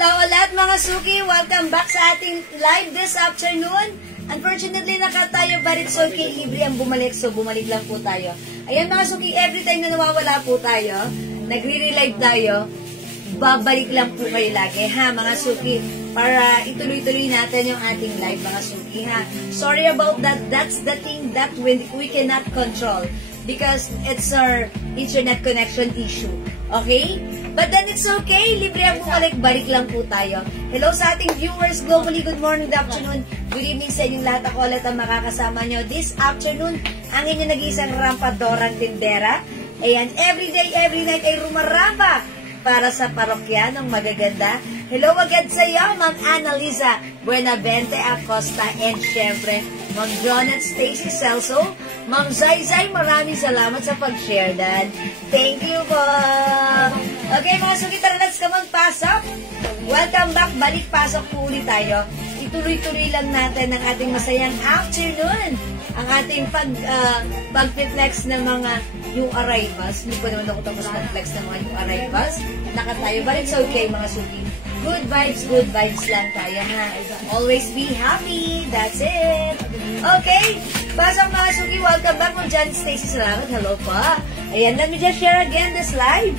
Hello ulit mga Suki! Welcome back sa ating live this afternoon. Unfortunately, nakatayo Baritsoy kay Libre ang bumalik. So, bumalik lang po tayo. Ayan mga Suki, every time na nawawala po tayo, nagre-relive tayo, babalik lang po kayo lagi, ha mga Suki? Para ituloy-tuloy natin yung ating live mga Suki, ha? Sorry about that. That's the thing that we cannot control because it's our internet connection issue. Okay? But then it's okay. Libre ang bumalik-balik lang po tayo. Hello sa ating viewers globally. Good morning, good afternoon. Good evening sa inyong lahat. Ako ulit ang makakasama nyo this afternoon. Ang inyong nag-iisang rampadorang tindera. Ayan, every day, every night ay rumaramba para sa parokyanong magaganda. Hello agad sa iyo, Ma'am Annalisa Buenavente Acosta, and syempre, Ma'am Jonet Stacy Celso, Ma'am Zay, maraming salamat sa pag-share dan. Thank you po. Okay mga Suki, tara, let's come on, pasok. Welcome back, balik-pasok po ulit tayo. Ituloy-tuloy lang natin ang ating masayang afternoon. Ang ating pag-flex ng mga new arrivals. Hindi pa naman ako tapos mag-flex ng mga new arrivals. Nakatayo, but it's okay mga Suki. Good vibes lang tayo, ha? Always be happy. That's it. Okay. Pasok mga Suki. Welcome back mo dyan. Stacy, salamat. Hello pa. Ayan, let me just share again this live.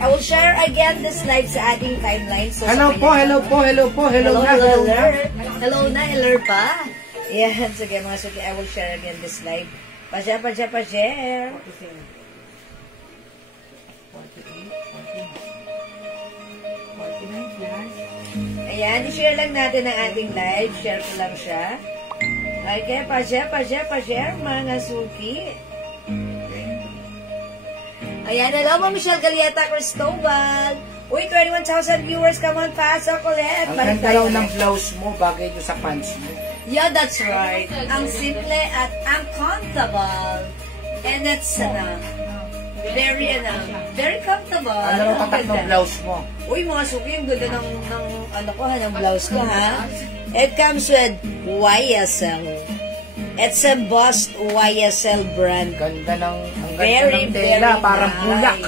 I will share again this live sa ating timeline. So, hello po. Hello na pa. Ayan, sige mga Suki. I will share again this live. Pa-share. Ayan, i-share lang natin ang ating live. Share ko lang siya. Okay, pa-share, mga Suki. Ayan, hello, Ma'am Michelle Galieta Cristobal. Uy, 21,000 viewers, come on, pasok ulit. Ang ganda raw ng blouse mo, bagay nyo sa pants mo. Yeah, that's right. Ang simple at ang comfortable. And it's, very comfortable. Ano raw tatak ng blouse mo? Uy, mga Suki, yung ganda ng ng blouse ko, ha? It comes with YSL. It's a embossed YSL brand. Ganda ng, ang ganda ng tela, parang bulak.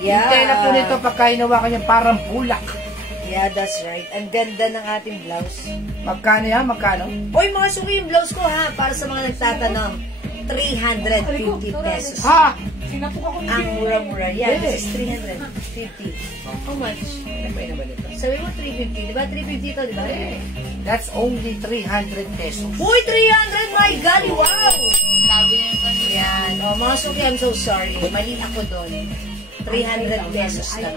Yeah. Yung tela po nito, pagka hinawakan niya, parang bulak. Yeah, that's right. Ang ganda ng ating blouse. Magkano yan? Magkano? Uy, mga Suki, yung blouse ko, ha? Para sa mga nagtatanong, 350 pesos. Ha? Ang mura-mura. Yeah, this is 350. How much? Sabi mo 350. Diba 350 ito, diba? That's only 300 pesos. Uy, 300! My God! Wow! Yan. O, mga Suki, I'm so sorry. Mali ako doon. 300 pesos lang.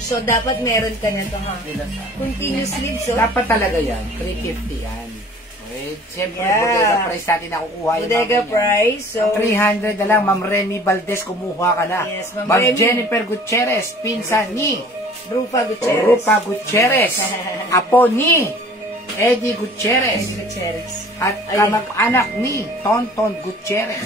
So, dapat meron ka na to, ha? Continuous lead, so? Dapat talaga yan. 350 yan. Okay? Siyempre, bodega price natin nakukuha yung bodega price. So, 300 na lang. Ma'am Remy Valdez, kumuha ka na. Yes, Ma'am Jennifer Gutierrez, pinsan ni Rupa Gutierrez. Apo ni Eddie Gutierrez. At kamag-anak ni Tonton Gutierrez.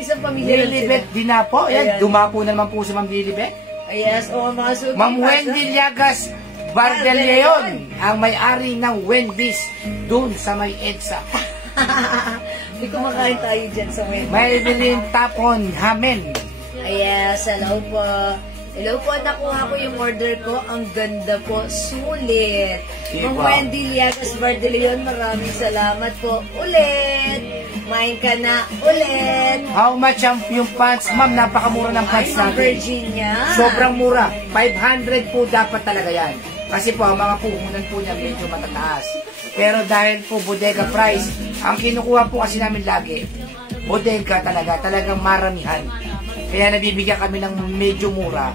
Isang pamilya. Lilibet din na po. Ayan, dumapo na naman po si Ma'am Lilibet. Yes, o mga Suki. Ma'am Wendy Llagas Bardeleon, ang may-ari ng Wendy's dun sa may EDSA. Hindi kumakain tayo dyan sa Wendy's. Maybelline Tapon Hamen. Yes, hello po. Hello po, nakuha ko yung order ko. Ang ganda po, sulit. Ma'am Wendy Llagas Bardeleon, maraming salamat po ulit. Main ka na ulit. How much yung pants, ma'am? Napakamura ng pants natin. Virginia. Sobrang mura. 500 po dapat talaga yan. Kasi po, ang mga puhunan po niya medyo matataas. Pero dahil po bodega price, ang kinukuha po kasi namin lagi, bodega talaga, talagang maramihan. Kaya nabibigyan kami ng medyo mura.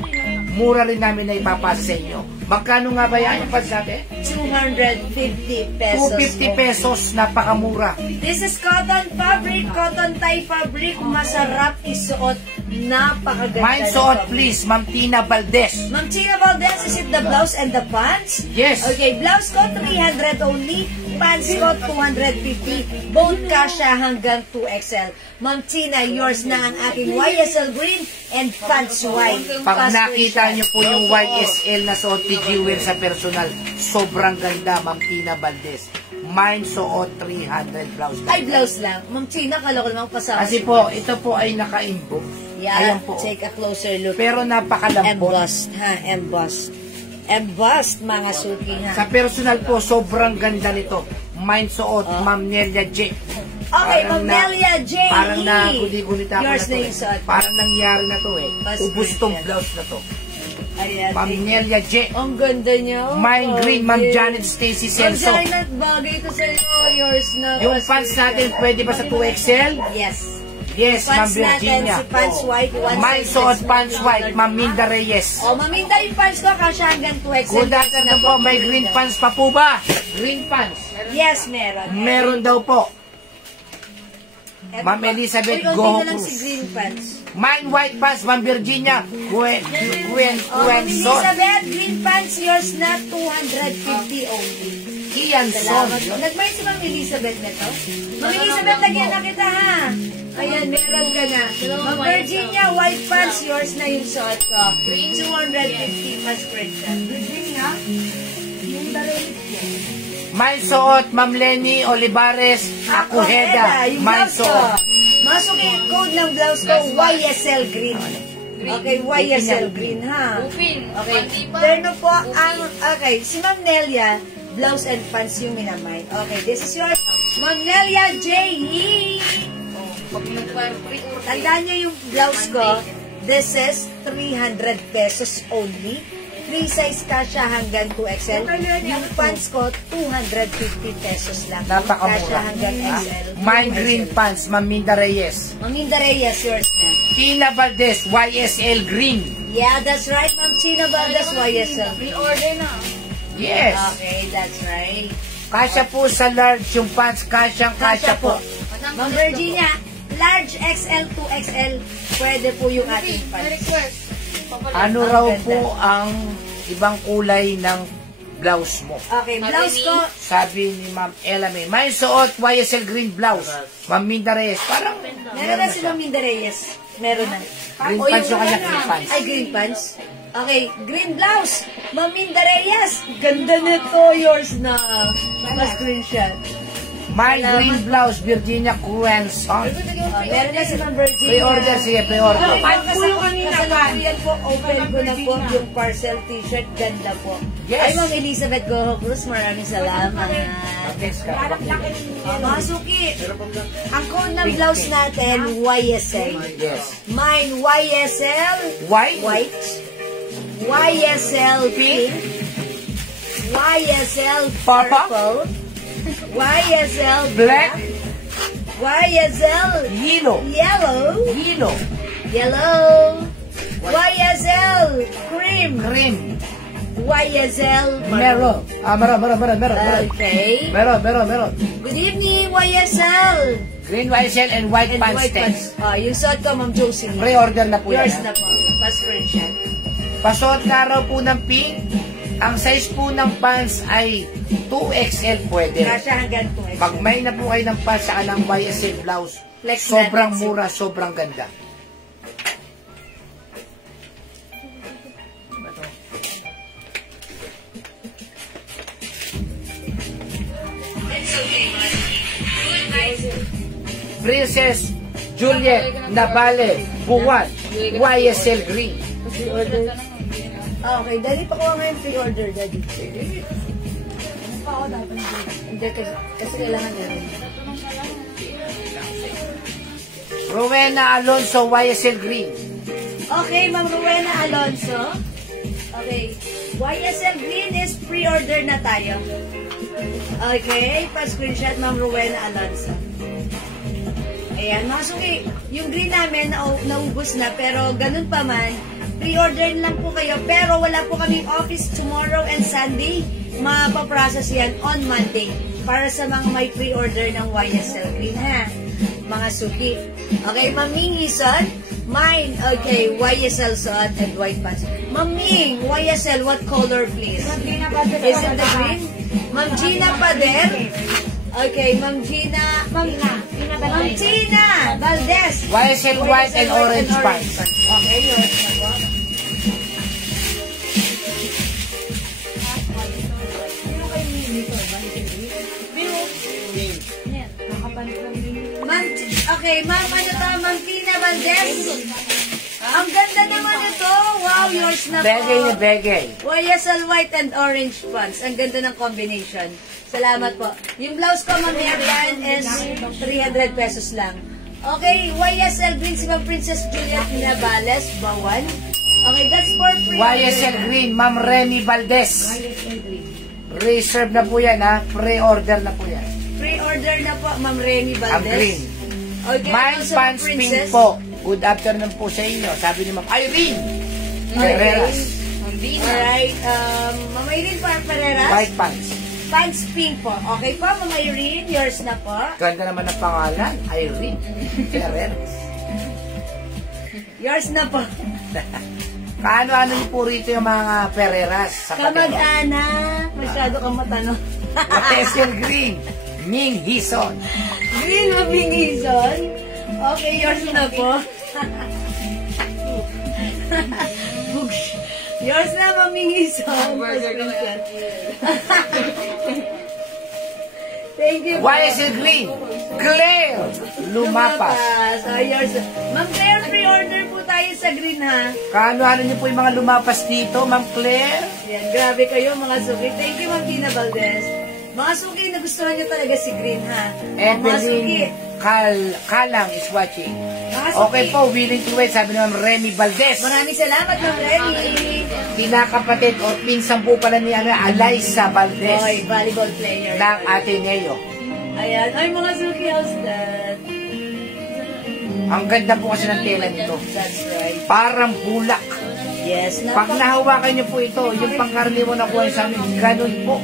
Mura rin namin na ipapasa sa inyo. Magkano nga ba yan yung pants natin? 250 pesos. 250 pesos, napakamura. This is cotton fabric, cotton tie fabric. Masarap isuot. Napakaganda. Mine suot please, Ma'am Tina Valdez. Ma'am Tina Valdez, is it the blouse and the pants? Yes. Okay, blouse ko 300 only. Pants ko 250. Both kasha hanggang 2XL. Ma'am Tina, yours na ang aking YSL green and pants white. Pag nakita niyo po yung YSL na suot ni Jewel sa personal, sobrang ganda, Ma'am Tina Valdez. Mine suot 300 blouse. Ay, blouse lang. Ma'am Tina, kala ko naman kasama. Kasi po, ito po ay naka-inbox. Yeah, Ayan po. take a closer look. Pero napakalambot. Embossed, ha? Embossed. Embossed, mga suki, ha? Sa personal po, sobrang ganda nito. Mine suot, Ma'am Nelia J. Okay, Ma'am Nelia J. Parang naguli-gulita ako Yours na to. na yung suot. Parang nangyari na to eh. Mas Ubus tong green. blouse na to. Ayan. Ma'am Nelia J. Ang ganda niyo. Mine green, Ma'am dear. Janet Stacy Ma'am Celso. Janet, bagay ito sa inyo. Yours na. Yung pants natin, pwede ba sa 2XL? Yes. Yes, Ma'am Pants natin, Virginia. si pants white. Mine suot pants white, Ma'am Minda Reyes. O, maminta yung pants ko, kasya hanggang 2XL. Kung dati na po, may green pants pa po ba? Green pants. Yes, meron. Meron daw po. Eto Ma'am pa. Elizabeth Uy, konti Goho na lang Cruz. si green pants. Mine white pants, Ma'am Virginia. Gwen Ma'am Son. Elizabeth, green pants, yours na 250 only. Ian Son. Salamat. Nag-buy si Ma'am Elizabeth nito. Ma'am Elizabeth, lagyan na kita, ha? Ayan, meron ka na. Ma'am Virginia, white pants, yours na yung suot ko. 250 mas print ka. Virginia? Yung baril. Mine suot, Ma'am Lenny Olivares Acuheda. Yung Mine blouse ko. suot. Masok yung code ng blouse ko, YSL green. Okay, YSL green, ha? Okay. Terno po ang, okay, si Ma'am Nelia, blouse and pants yung minamay. Okay, this is yours. Ma'am Nelia J.E. Tandaan niyo yung blouse ko, this is 300 pesos only. Free size ka siya hanggang 2XL. Yung pants ko, 250 pesos lang. Napakamura. Kasya hanggang XL. Mine green pants, Ma'am Minda Reyes. Ma'am Minda Reyes, yours na. Tina Valdez, YSL green. Yeah, that's right, Ma'am China Valdez, YSL. Pre-order na. Yes. Okay, that's right. Kasya po sa large yung pants, kasya po. Ma'am Virginia, large XL, 2XL, pwede po yung ating May pants. request. Ano Ang raw ganda. po ang ibang kulay ng blouse mo? Okay, blouse ko, Sabi ni Ma'am Ella May, may suot YSL green blouse. Ma'am Minda Reyes, parang meron na si Ma'am Minda Reyes. Meron na. green O, pants yung yung kanya ano green na. pants. Ay, green pants. Okay, green blouse. Ma'am Minda Reyes. Ganda nito, yours na. Ma-screenshot. My green blouse, Virginia Cruenson. Meron na si Ma'am Virginia. Pre-order, sige, pre-order. Kasalukuyan po, open ko na po yung parcel t-shirt. Ganda po. Yes. Ay, Ma'am Elizabeth Goho Cruz, maraming salamat. Text ka. Mga suki, ang code ng blouse natin, YSL. Yes. Mine, YSL White? white, YSL pink, YSL purple, YSL Black? YSL Yellow. yellow, Yellow. YSL cream, Cream. YSL Meron. Meron. Okay. Meron. Good evening, YSL. Green YSL and white And pants white text. pants. Yung suot ko, Ma'am Josie. Pre-order na po yan. Yours na po. Pa-screenshot. Pasuot na raw po ng pink. Ang size po ng pants ay 2XL pwede. Kasya hanggang 2XL. Pag may na po kayo ng pants sa ng YSL blouse, Flex sobrang natin. mura, sobrang ganda. Princess Juliet Navale, Buwan, YSL Green. Okay, dali pa ko ngayon pre-order, daddy. Hindi, kasi kailangan na rin. Rowena Alonso, YSL Green. Okay, Ma'am Rowena Alonso. Okay, YSL Green is pre-order na tayo. Okay, pa-screenshot Ma'am Rowena Alonso. Ayan, mga suki, yung green namin naubos na, pero ganun pa man, pre-order lang po kayo, pero wala po kaming office tomorrow and Sunday. Mapaprocess yan on Monday para sa mga may pre-order ng YSL Green, ha? Mga suki. Okay, Maming Ison, mine, okay, YSL suot and white pants. Maming, YSL, what color please? Is it the green? Ma'am Gina Pader. Okay, Ma'am Gina Valdez. YSL white and orange pants. Okay, yours na po. Ma'am, okay, Ma'am, ano to? Ma'am Tina Valdez. Ang ganda naman ito. Wow, yours na po. Begay na begay. YSL white and orange pants. Ang ganda ng combination. Salamat po. Yung blouse ko, Ma'am Marian, is 300 pesos lang. Okay, YSL green si Ma'am Princess Juliet Navales, Bawan. Okay, that's for free. YSL Green, Ma'am Remy Valdez. Reserve na po yan, ha? Pre-order na po yan. Pre-order na po, Ma'am Remy Ang Valdez. green. Okay, Mine also pants Princess. pink po. Good afternoon po sa inyo. Sabi ni Ma'am Irene Ferreras. Alright, Ma'am Irene Ferreras. White pants. Pants pink po. Okay po, Ma'am Irene, yours na po. Ganda naman ang pangalan. Irene Ferreras. Yours na po. Kaano-ano niyo po rito yung mga Ferreras sa Cavite? Kamag-anak. Masyado kang matanong. YSL Green, Ming Hison. Green o bingison? Okay, yours na po. Yours na, mamingison. Thank you. YSL Green, Claire Lumapas. Yours. Ma'am Claire, pre-order po tayo sa green, ha? Kaano-ano niyo po yung mga lumapas dito, Ma'am Claire? Yan, grabe kayo, mga suki. Thank you, Ma'am Tina Valdez. Mga suki, nagustuhan nyo talaga si green, ha? Mga suki. Evelyn Kalang is watching. Mga suki. Okay po, willing to wait, sabi ni Ma'am Remy Valdez. Maraming salamat, Ma'am Remy. Kinakapatid o pinsan po pala ni Alaysa Valdez Okay, volleyball player. ng Ateneo. Ayan. Ay, mga suki, how's that? Ang ganda po kasi ng tela nito. That's right. Parang bulak. Yes. Pag nahawakan niyo po ito, yung pangkaraniwan na kuha sa amin, ganun po.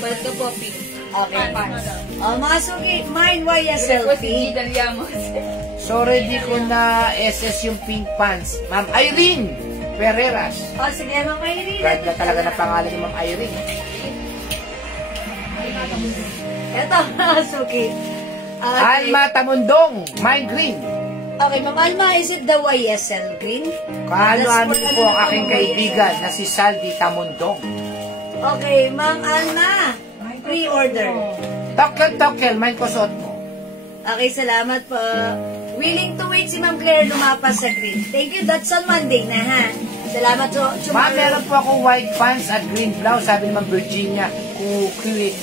Ba't ko po, pink? Okay, pants. Mga suki, mine YSL pink. So, ready ko na SS yung pink pants. Ma'am Irene Ferreras. Sige, Ma'am Irene. Ganda talaga na pangalan ni Ma'am Irene. Ito, mga suki. Alma Tamundong, Mine Green. Okay, Ma'am Alma, is it the YSL green? Kaano-ano po ang aking kaibigan na si Saldi Tamundong. Okay, Ma'am Alma, pre-order. Tokel, mine ko suot mo. Okay, salamat po. Willing to wait si Ma'am Claire lumapas sa green. Thank you, that's on Monday na, ha? Salamat po. Ma'am, meron po ako white pants at green blouse, sabi ni Ma'am Virginia.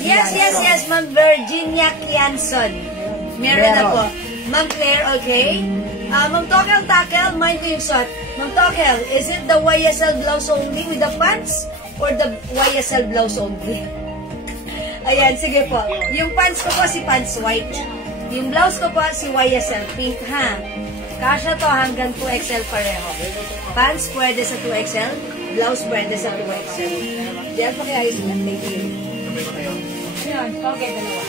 Yes, Ma'am Virginia Kianson. Meron na po. Ma'am Claire, okay? Ma'am Takel, mind ko yung shot. Ma'am Takel, is it the YSL blouse only with the pants? Or the YSL blouse only? Ayan, sige po. Yung pants ko po si pants white. Yung blouse ko po si YSL pink, ha? Kasya to hanggang 2XL pareho. Pants pwede sa 2XL, blouse pwede sa 2XL. Diyan po kaya ayos lang. Thank you. Ayan, okay, dalawa.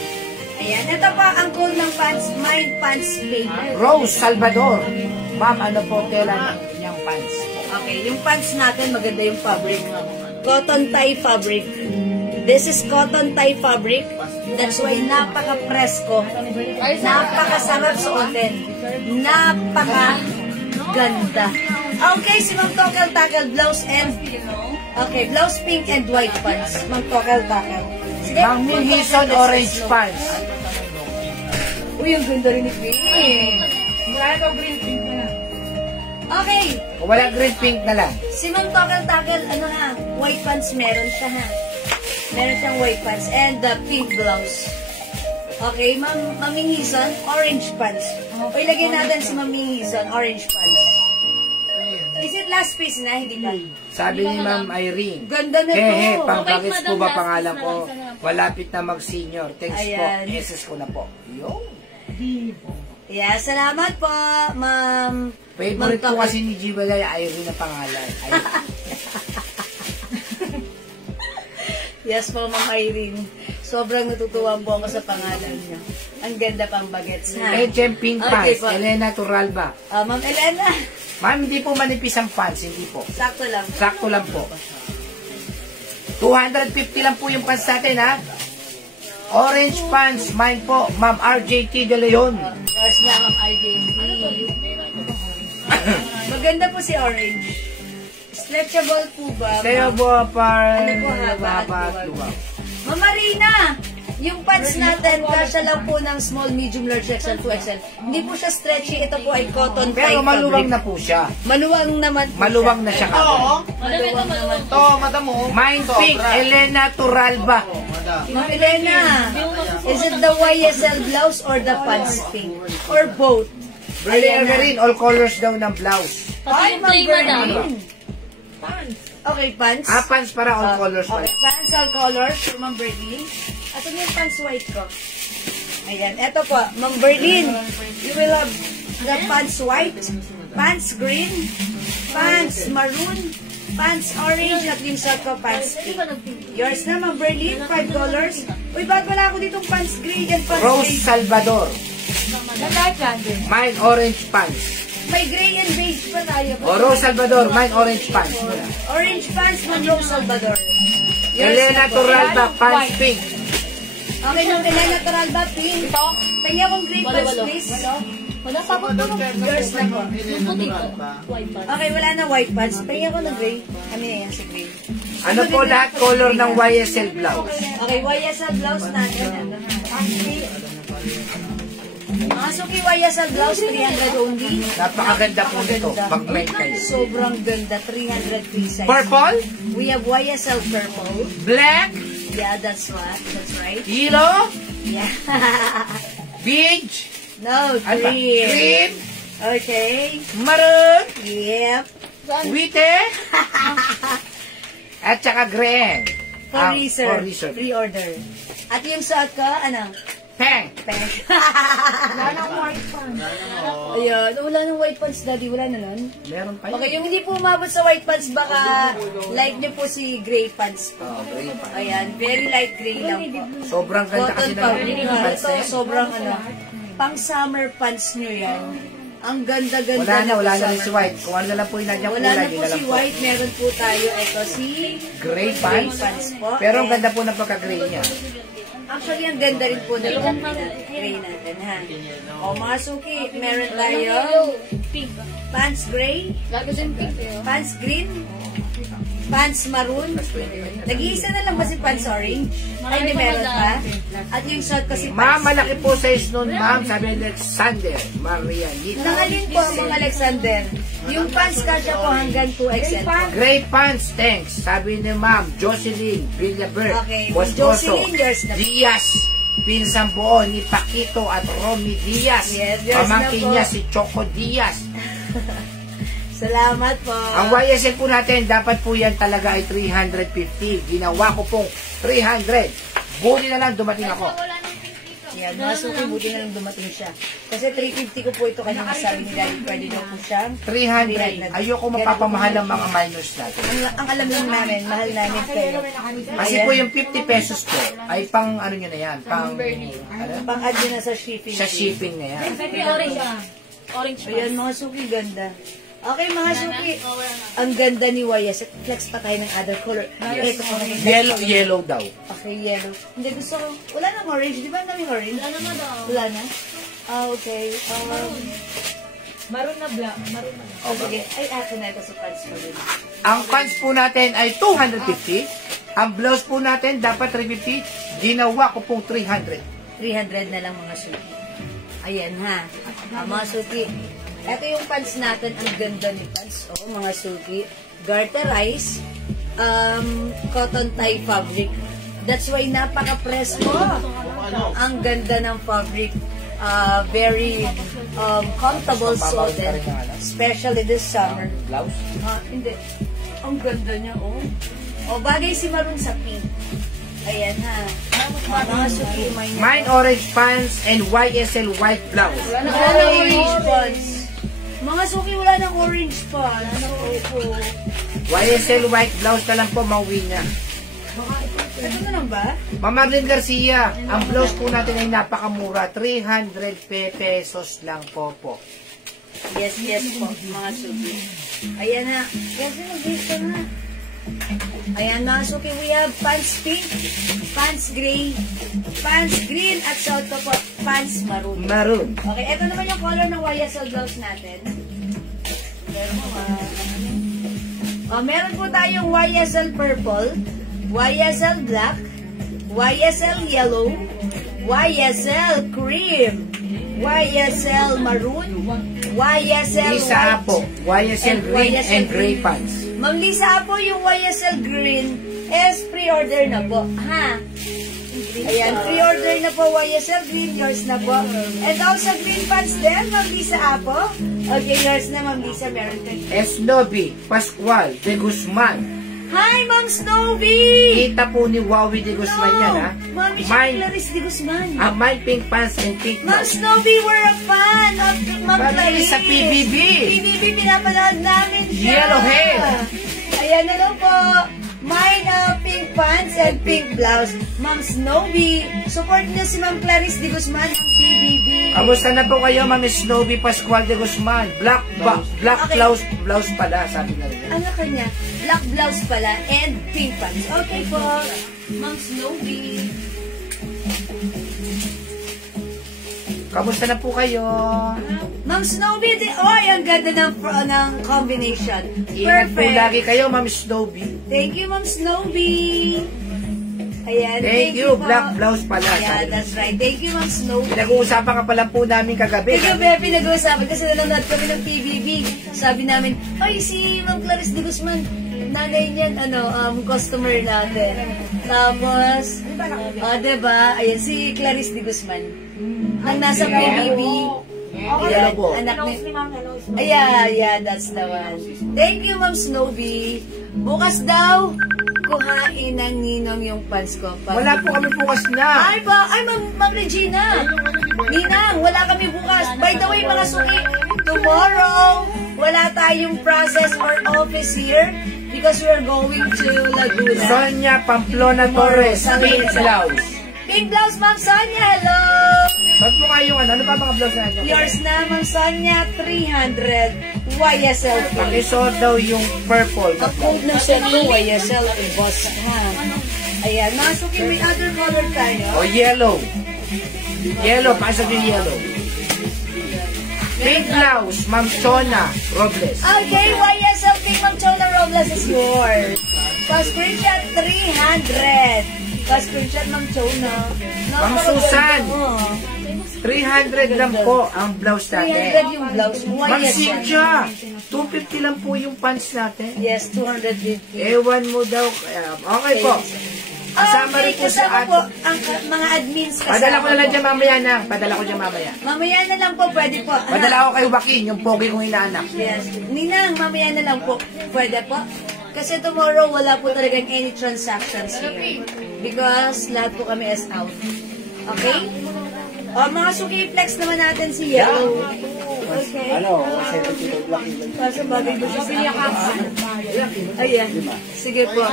Ayan, ito po ang code ng pants, Mind Pants Pink. Rose Salvador. Ma'am, ano po tela ng inyong pants? Okay, yung pants natin, maganda yung fabric. Cotton tie fabric. This is cotton tie fabric. That's why napaka-presko. Napaka-sarap suotin. Napaka-ganda. Okay, si Ma'am Takel, blouse and... Okay, blouse pink and white pants. Ma'am Takel. Sige, Ma'am Minhison orange pants. Uy, ang ganda rin ni Pink. Wala ito green pink na lang. Okay. Wala green pink na lang. Si Ma'am Takel, ano ha, white pants meron siya ha. Meron siyang white pants and the pink blouse. Okay, Ma'am Minhison, orange pants. O ilagay natin si Ma'am Minhison, orange pants. Is it last piece na? Hindi pa. Sabi ni Ma'am Irene. Ganda na to. Pang-bagets po ba pangalan ko? Walapit na mag-senior. Thanks Ayan. po. SS ko na po. Yo. Yeah, salamat po, Ma'am. Favorite ko kasi ni Jibalay, Irene na pangalan. Yes po, Ma'am Irene. Sobrang natutuwa po ako sa pangalan niyo. Ang ganda pang bagets, ha? HM Pink Okay Pants, po. Elena Turalba. Ma'am Elena. Ma'am, hindi po manipis ang pants, hindi po. Sakto lang. Sakto lang po. 250 lang po yung pants natin, ha? Orange pants, mine po, Ma'am RJT De Leon. Yours na, Ma'am RJT. Maganda po si Orange. Stretchable po ba? Sa'yo po, Ano po, haba at luwag? Ma'am Marina! Yung pants natin, kasya lang po ng small, medium, large, XL, 2XL. Hindi po siya stretchy. Ito po ay cotton type Pero maluwang fabric. na po siya. Maluwang naman po Maluwang na siya Oo. kagad. Maluwang naman. Ito, madam mo. Mind Pink, Elena Turalba. Ma'am Elena, is it the YSL blouse or the pants pink? Or both? Ayan rin, all colors daw ng blouse. Ay, Ma'am plain, madam. Berlin. Okay, pants. Pants para all colors Okay, pala. pants all colors for Ma'am Berlin. At ano yung pants white ko? Ayan, eto po, Ma'am Berlin. You will have the pants white, pants green, pants maroon, pants orange, at yung short ko, pants pink. Yours na, Ma'am Berlin, $5. Uy, ba't wala ako ditong pants green and pants Rose beige? Salvador. Mine orange pants. May gray and beige pa tayo. O Rose Salvador, mine orange pants. Orange pants, Ma'am Rose Salvador. Yours Elena na po. Turalba, pants pink. Okay, Ma'am Elena Turalba, pink. Ito? Tingnan akong green pants, please. Wala pa po. Yours na po. Yung puti ko. White pa. Okay, wala na white pants. Tingnan ko na gray. Ano yan, si gray. Ano po lahat color ng YSL blouse? Okay, YSL blouse natin. Mga suki YSL blouse, 300 only. Napakaganda po nito. Mag-melt kayo. Sobrang ganda, 300 free size. Purple, We have YSL purple. black, Yeah, that's what. That's right. yellow, Yeah. beige, No, ano ba? green. Cream, Okay. maroon, Yep. wite, at saka green. For Ah, reserve. for reserve. Pre-order. At yung suot ko, ano? Pink. Pink. Ayun. Wala nang white pants, Daddy. Wala na nun. Meron pa Okay, yun. yung hindi po umabot sa white pants, baka like nyo po si gray pants po. Oh, green pa. Ayan, very light gray lang po. Sobrang ganda kasi Cotton ng fabric. pants Ito, eh. sobrang ano, pang summer pants nyo yan. Ang ganda-ganda. Wala na rin summer si white. pants. Kung ano na lang po yung nadyang Wala kulay, na yun po na si lang po. white, meron po tayo. Ito si Gray gray pants. pants po. Pero ang And ganda po ng pagka-gray niya. actually, ang ganda rin po ng gray natin, ha? O, mga suki, meron tayo Pink. pants gray, Lagi din pink. pants green, pants maroon. Nag-iisa na lang ba si pants orange? Ay, hindi meron pa. At yung short ko si Ma'am, pants. malaki po size nun, ma'am. Sabi Alexander Marianita. Nangalin po mga Alexander. Yung pants kasya po hanggang 2XL po. Great pants, thanks. Sabi ni ma'am, Jocelyn Villabert. Okay, Boscoso, Jocelyn, yours na po. Diaz. Pinsang buo ni Paquito at Romy Diaz. Yes, yours na Pamangkin po. niya si Choco Diaz. Salamat po. Ang YSL po natin, dapat po yan talaga ay 350. Ginawa ko pong 300. Buti na lang dumating ako. Yan, mga suki, buti na lang dumating siya. Kasi 350 ko po ito kanina sabi ni Daddy, pwede daw po siyang 300. Ayoko mapapamahal ng mga minors natin. Ang alam lang namin, mahal namin kayo. Kasi po yung 50 pesos po ay pang ano nyo na yan, pang ano, Pang-add nyo na sa shipping. sa shipping na yan. Maybe orange. Orange pa. Ayan, mga suki, ganda. Okay, mga suki. Ang ganda ni Wayas. Flex pa tayo ng other color. Ito ko naman. Yellow daw. Okay, yellow. Hindi, gusto ko. Wala nang orange. Di ba ang daming orange? Wala naman daw. Wala na? Ah, okay. Maroon na black. Maroon na. Oh, sige. Ay, akin na ito sa pants ko din. Ang pants po natin ay 250. Ang blouse po natin dapat 350. Ginawa ko pong 300. 300 na lang mga suki. Ayan ha. Mga suki. Ito yung pants natin. Ang ganda ni pants. Oh, mga suki. Garterized. Cotton tie fabric. That's why napaka-presko. Ang ganda ng fabric. Very comfortable suited. Especially this summer. Blouse? Hindi. Ang ganda niya, oh. Oh, bagay si Maroon sa pink. Ayan ha. Mga suki, may Mine orange pants and YSL white blouse. wala na orange pants. Mga suki, wala nang orange pa. Wala na po. YSL white blouse na lang po mauwi niya. Ito na lang ba? Ma'am Marlene Garcia, ang blouse po natin ay napakamura. 300 pesos lang po. Yes, yes po, mga suki. Ayan na. Kasi mag-gusto na. Ayan, mga suki, we have pants pink, pants gray, pants green, at sa auto po, pants maroon. Maroon. Okay, ito naman yung color ng YSL blouse natin. Meron po tayong YSL purple, YSL black, YSL Yellow, YSL Cream, YSL Maroon, YSL Lisa White, Apo, YSL Green YSL and Gray Green. Pants. Ma'am Lisa Apo, yung YSL Green is pre-order na po. Ha? Ayan, pre-order na po YSL Green, yours na po. And also green pants din, Ma'am Lisa Apo. Okay, yours na Ma'am Lisa, meron ka. Esnobi Pascual de Guzman. Hi, Ma'am Snowy! Kita po ni Wowie de Guzman yan, ha? Mami siya Mine, Clarice de Guzman. mine pink pants and pink Ma'am blouse. Snowy, we're a fan of Ma'am Pabili Clarice. sa PBB. PBB, pinapanood namin siya. Yellow hair. Ayan, ano po. Mine pink pants and pink blouse. Ma'am Snowy, support niyo si Ma'am Clarice de Guzman ng PBB. Kamusta na po kayo, Ma'am Snowy Pascual de Guzman? Black Okay. blouse pala, sabi na rin. Ano kanya? Black blouse pala and pink pants. Okay po. Ma'am Snowy. Kamusta na po kayo? Ma'am Snowy, oy, ang ganda ng combination. Ingat po Perfect. lagi kayo, Ma'am Snowy. Thank you, Ma'am Snowy. Ayan, Thank you, po. black blouse pala. Yeah, that's right. Thank you, Ma'am Snowy. Pinag-uusapan ka pala po namin kagabi. Thank you, Bebe, pinag-uusapan kasi nanonood kami ng PBB. Sabi namin, ay, si Ma'am Clarice de Guzman, nanay niyan, customer natin. Tapos, diba? Ayan, si Clarice de Guzman. Nang nasa PBB. Yellow po. Anak ni... Yeah, that's the one. Thank you, Ma'am Snowy. Bukas daw, kuhain ng ninong yung pants ko. Wala po kami bukas na. Ay, Ma'am Regina. Ninang, wala kami bukas. By the way, mga suki, tomorrow, wala tayong process or office here because we're going to Laguna. Sonia Pamplona Torres, pink blouse. Pink blouse, Ma'am Sonia. Hello. Ba't mo nga yung ano ba mga blouse na ito? Yours na, Ma'am Sonia, 300 YSL. Pakisuot daw yung purple. Ang code ng set ko, YSL, boss. Ha? Ayan, mga suki, may other color tayo. O yellow. Yellow, pasok yung yellow. Pink blouse, Ma'am Chona Robles. Okay, YSL Pink Ma'am Chola Robles is yours. Pa-screenshot, 300. Pa-screenshot, Ma'am Chona. Ma'am Susan. 300 lang po ang blouse 300 natin. yung blouse. Ma'am YSL. Cynthia, 250 lang po yung pants natin. Yes, 250. Ewan mo daw. Okay po. Kasama rin po sa po atin. ang mga admins kasama. Padala ko na lang dyan mamaya na. Padala ko dyan mamaya. Mamaya na lang po, pwede po. Padala ko kay Joaquin, yung pogi kong inaanak. Yes. Ninang, mamaya na lang po. Pwede po. Kasi tomorrow, wala po talagang any transactions here. Because lahat po kami is out. Okay? O, mga suki, flex naman natin si Yellow. Okay. Ano, 72 black yun. Kaso bagay ba siya? Ayan. Sige po.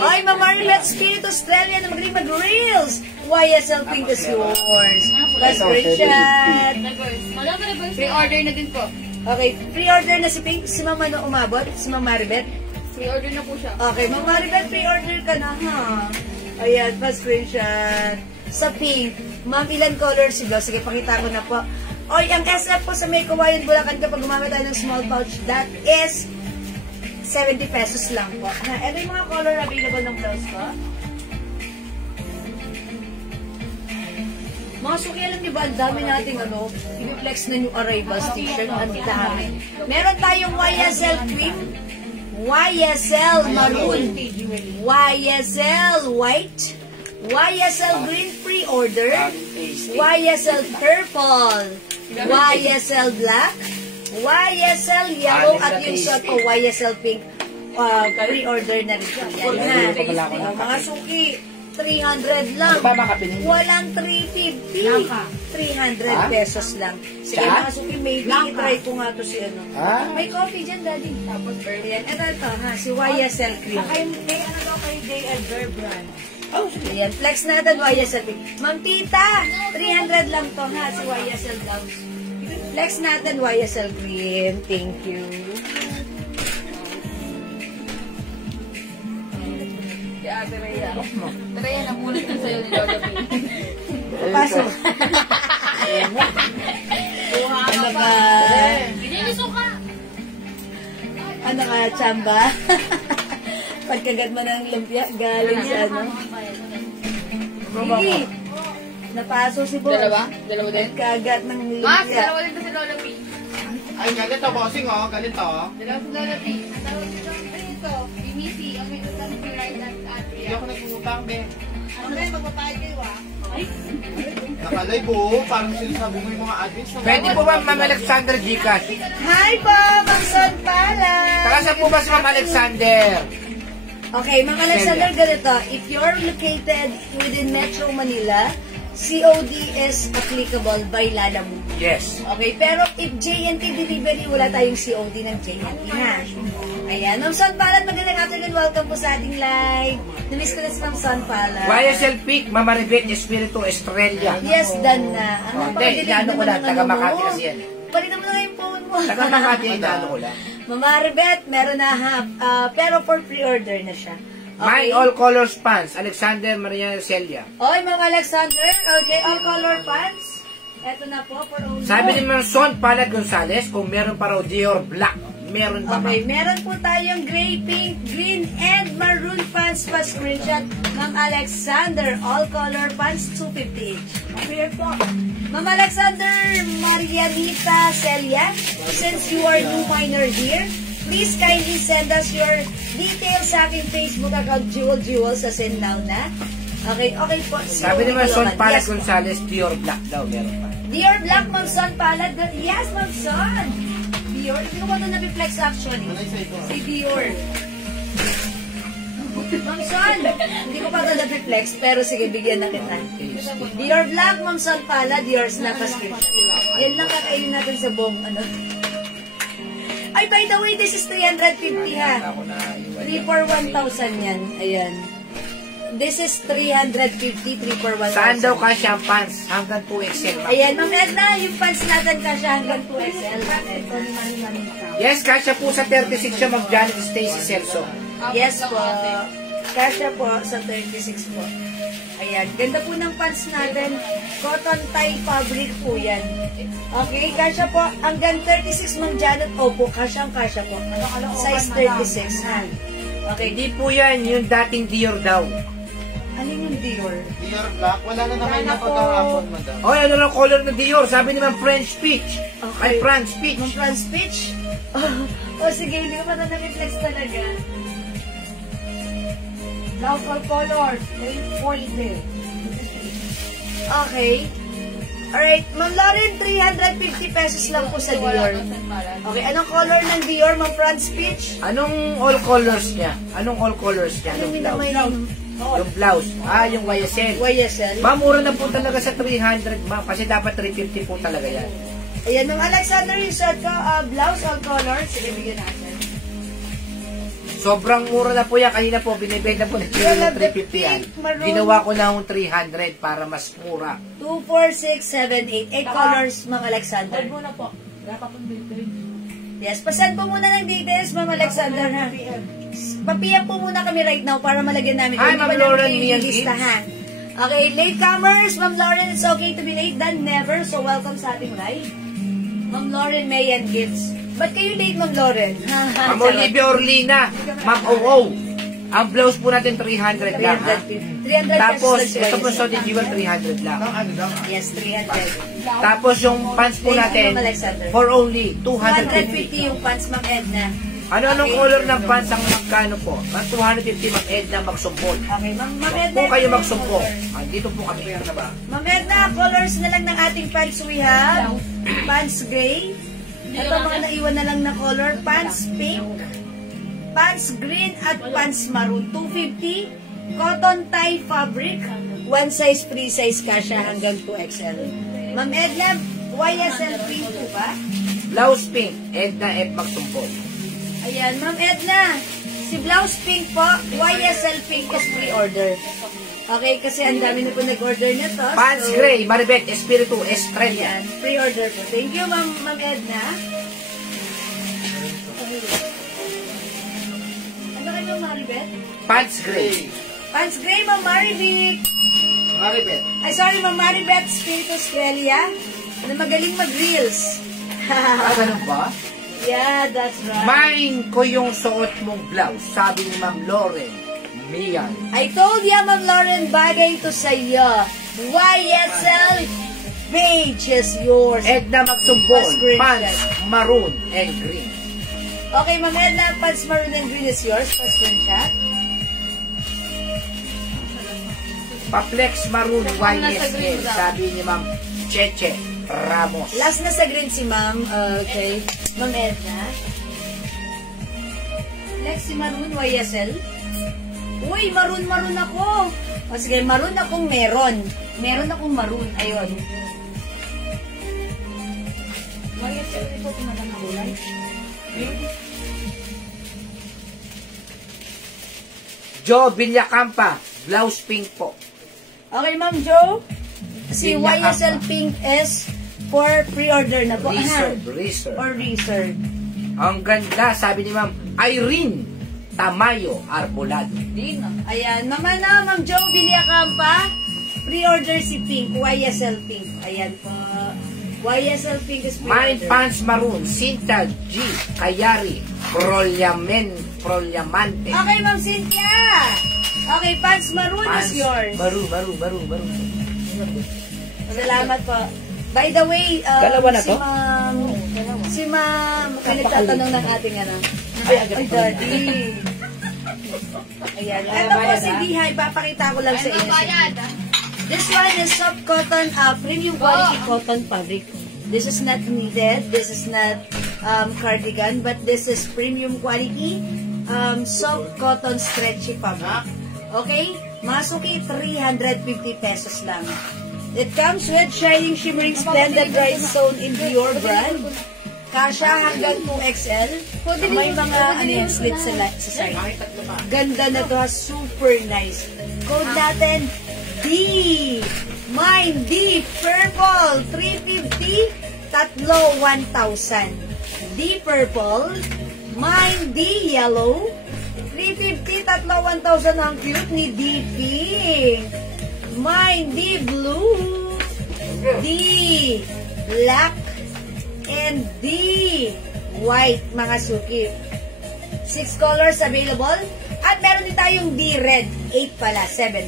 Ay, Mamaribet Spirit Australia na magaling mag-reels. YSL Pink is yours. Let's screenshot. Pre-order na din po. Okay, pre-order na si Pink. Si Mama na umabot? Si Mamaribet? Pre-order na po siya. Okay, Mamaribet, pre-order ka na, ha? Ayan, pa-screenshot. Sa Pink, ma'am, ilan colors si Blouse? Sige, pakita ko na po. Oy, ang SF po sa May Kawayan, Bulacan, kapag gumamit tayo ng small pouch, that is 70 pesos lang po. Ito yung mga color available ng blouse ko. Mga suki, alam niyo ba, ang dami nating i-flex na yung Arrivals t-shirt. Ang dami. Meron tayong YSL Cream, YSL Maroon, YSL White, YSL Green Pre-Order, YSL Purple, YSL Black, YSL Yellow, at yung shot ko, YSL Pink. Pre-order na rin po yan. Mga suki, 300 lang. Walang 350. 300 pesos lang. Sige, mga suki, maybe try ko nga to si ano. May coffee dyan, Daddy. Tapos, yan. Ito, ha, si YSL Cream. Kay Day Adver brand. Oh, ayan. Flex natin, YSL Pink. Ma'am Tita, 300 lang to, ha, si YSL Blouse. Flex natin, YSL Cream. Thank you. Si Ate Rhea. Rhea, namulat na sa'yo ni Lola P. Pasok. Ano ka? Biniluso ka! Ano ka, chamba? Pagkagat mo ng lumpia, galing sa ano? Lily. Napaso si Boss. Dalawa? Dalawa din? Kagat ng Lily. Mas, dalawa din to si Lola P. Ay, ganito, bossing, oh. Ganito. Dalawa si Lola P. Ang tawag si Lola P ito. Si Missy. Ang may utang si Ryan at Hindi Andrea. ako nag-uutang, be. Okay, magpapayag kayo ah. Nakalive, oh. Parang sinasabi mo yung mga admins. Pwede po ba Ma'am Alexander Gcash? Hi po, Ma'am Son Pala. Saka saan po ba si Ma'am Alexander? Okay, Ma'am Alexander, ganito. If you're located within Metro Manila, COD is applicable by Lala Move. Yes. Okay, pero if JNT delivery, wala tayong COD ng JNT, ha? Ayan, Ma'am Son Palad, magandang afternoon. Welcome po sa ating live. Namiss ko na si Ma'am Son Palad. YSL Peak, Mama Rebet, Espiritu, Estrella. Yes, done na. Ano, Hindi, inaano ko lang, taga Makati kasi yan. Pali naman na yung phone mo. Taga Makati, inaano ko lang. Mama Rebet, meron na half, pero for pre-order na siya. My All Colors Pants, Alexander Maria Celia. Oy, Ma'am Alexander, okay, all color pants. Eto na po, for only. Sabi ni Ma'am Son Palad Gonzales, kung meron pa raw Dior Black, meron pa Okay, ma'am. meron po tayong gray, pink, green, and maroon pants pa screenshot. Ma'am Alexander, all color pants, 250 each. Okay po. Ma'am Alexander, Marianita Celia, since you are new minor here, please kindly send us your details sa aking Facebook account, Jewel sa send now na. Okay, okay po. Sabi ni Ma'am Son Palad Yes, Gonzales, Dior Black daw, meron pa. Dior Black, Ma'am Son Palad. Yes, Ma'am Son. Dior. Hindi ko ba ito na-reflex actually? Si Dior. Ma'am Son. Hindi ko pa ito na-reflex, pero sige, bigyan na kita. Dior Black, Ma'am Son Palad. Dior Snap Prescription. Yan lang kakainin natin sa buong ano. Ay, by the way, this is 350 ha. 3 for 1,000 yan. Ayan. This is 350, 3 for 1,000. Saan daw kasya ang pants? Hanggang 2XL. ma'am. Ayan, Ma'am Edna, yung pants natin kasya hanggang 2XL. Ito ni Mami. Yes, kasya po sa 36 siya mag-Janet Stacy Celso. Yes po. Kasya po sa 36 po. Ayan, ganda po ng pants natin. Cotton tie fabric po yan. Okay, kasya po hanggang 36 Ma'am Janet. Opo, kasya po. Size 36 ha. Okay, Hindi po yan, yung dating Dior daw. alin yung Dior? Dior Black, wala na naman Wala na po. pagkakapon, madam. Oy, ano lang color ng Dior? Sabi ni Ma'am French Peach. Okay. Ay, French Peach. Ma'am France Peach? Oh, sige, hindi ko pa na na-reflex talaga. Local colors, 340. Okay. Alright, Ma'am Lauren, 350 pesos lang po sa Dior. Okay, anong color ng Dior, Ma'am France Peach? Anong all colors niya? Anong all colors niya? Ano Yung yung may blouse. Yung blouse. Yung YSL. YSL? Ma'am, mura na po talaga sa 300, ma'am. Kasi dapat 350 po talaga yan. Ayan, Ma'am Alexander, yung shot ko, blouse, all colors. Sige, bigyan natin. Sobrang mura na po yan. Kanina po, binibenta po ng kilo ng 350 yan. Maroon. Ginawa ko na yung 300 para mas mura. 2, 4, 6, 7, 8. 8 colors, Ma'am Alexander. Hold muna po. Wala pa pong detail. Yes, pasend po muna ng details, Ma'am Alexander, ha? Papiyan po muna kami right now para malagyan namin. Hi, Hindi Ma'am pa namin Lauren, kayo Mian lilistahan. Okay, latecomers, Ma'am Lauren, it's okay to be late than never. So, welcome sa ating live. Ma'am Lauren, Mayan Gifts. Ba't kayo late, Ma'am Lauren? Ma'am Olivia Orlina, Ma'am OO. Ang blouse po natin 300 lang, ha? 300 Tapos, pesos ito po lang sa Digital 300 lang. Ano daw? Yes, 300. Tapos yung pants po Thank you, natin, Ma'am Alexander. for only 250 250. yung pants, Ma'am Edna. Anong Okay. color ng pants ang magkano po? Ang 250 Ma'am Edna magsumpol. Okay, Ma'am Edna. Po kayo ito yung magsumpo. color. Dito po kami. Na ba? Ma'am Edna, colors na lang ng ating pants we have. Pants gray. Ito mga naiwan na lang na color. Pants pink. Pants green at pants maroon. 250. Cotton tie fabric. One size, free size kasha hanggang 2XL. Ma'am Edna, YSL pink po ba? Blouse pink, Edna F magsumpol. Ayan, Ma'am Edna. Si blouse pink po, YSL pink is pre-order. Okay, kasi ang dami na po nag-order nito. Pants so, gray, Maribet, Espiritu, Estrella. Ayan, pre-order po. Thank you, Ma'am Edna. Ano kayo, Maribet? Pants gray. Pants gray, Ma'am Maribet. Maribet. Ay, sorry, Ma'am Maribet, Spiritu Australia. Na magaling mag-reels. Ganun ba? Yeah, that's right. Main ko yung suot mong blouse, sabi ni Ma'am Lauren. Mian. I told ya, Ma'am Lauren, bagay ito sa iyo. YSL beige is yours. Edna Magsumbol, Screenshot. pants, maroon and green. Okay, Ma'am Edna, pants maroon and green is yours. Pa-screenshot. Paplex maroon, nasa green YSL. daw. Sabi ni Ma'am Cheche Ramos. Last na sa green si Ma'am. Okay. Ma'am Edna. Next si Maroon, YSL. Uy, maroon ako. O sige, maroon akong meron. Meron akong maroon. Ayun. YSL ito, tumatang na kulay. Joe Villacampa, blouse pink po. Okay, Ma'am Jo. Si Villacampa. YSL Pink is for pre-order na po. Reserve. Or reserve. Ang ganda, sabi ni Ma'am Irene Tamayo Arbolado. Ayan, naman na, Ma'am Jo Villacampa. Pre-order si Pink, YSL Pink. Ayan po. YSL Pink is Mine pre-order. pants maroon, Sinta G. Kayari, Prolyamante. Okay, Ma'am Cynthia. Okay, pants maroon is yours. Maroon. Salamat po. By the way, Dalawa na to? si Ma'am, may nagtatanong ng ating ano. Ay, Daddy. Ayan. Ito po si Diha, ipapakita ko lang sa Ano inyo. bayad? This one is soft cotton, premium quality cotton fabric. This is not knitted, this is not cardigan, but this is premium quality soft cotton stretchy fabric. Okay? Masuki, 350 pesos lang. It comes with shining, shimmering, splendid rhinestone in your brand. Kasha hanggang 2XL. May mga slit sa side. Ganda na to, super nice. Code natin, D. Mine, D. Purple, 350. Tatlo, 1,000. D. Purple. Mine, D. Yellow. 350. Tatlo, 1,000. Ang cute ni D. Pink. Mine, D. Blue. D. Black. And D. White, mga suki. 6 colors available. At meron din tayong D red. 8 pala. 7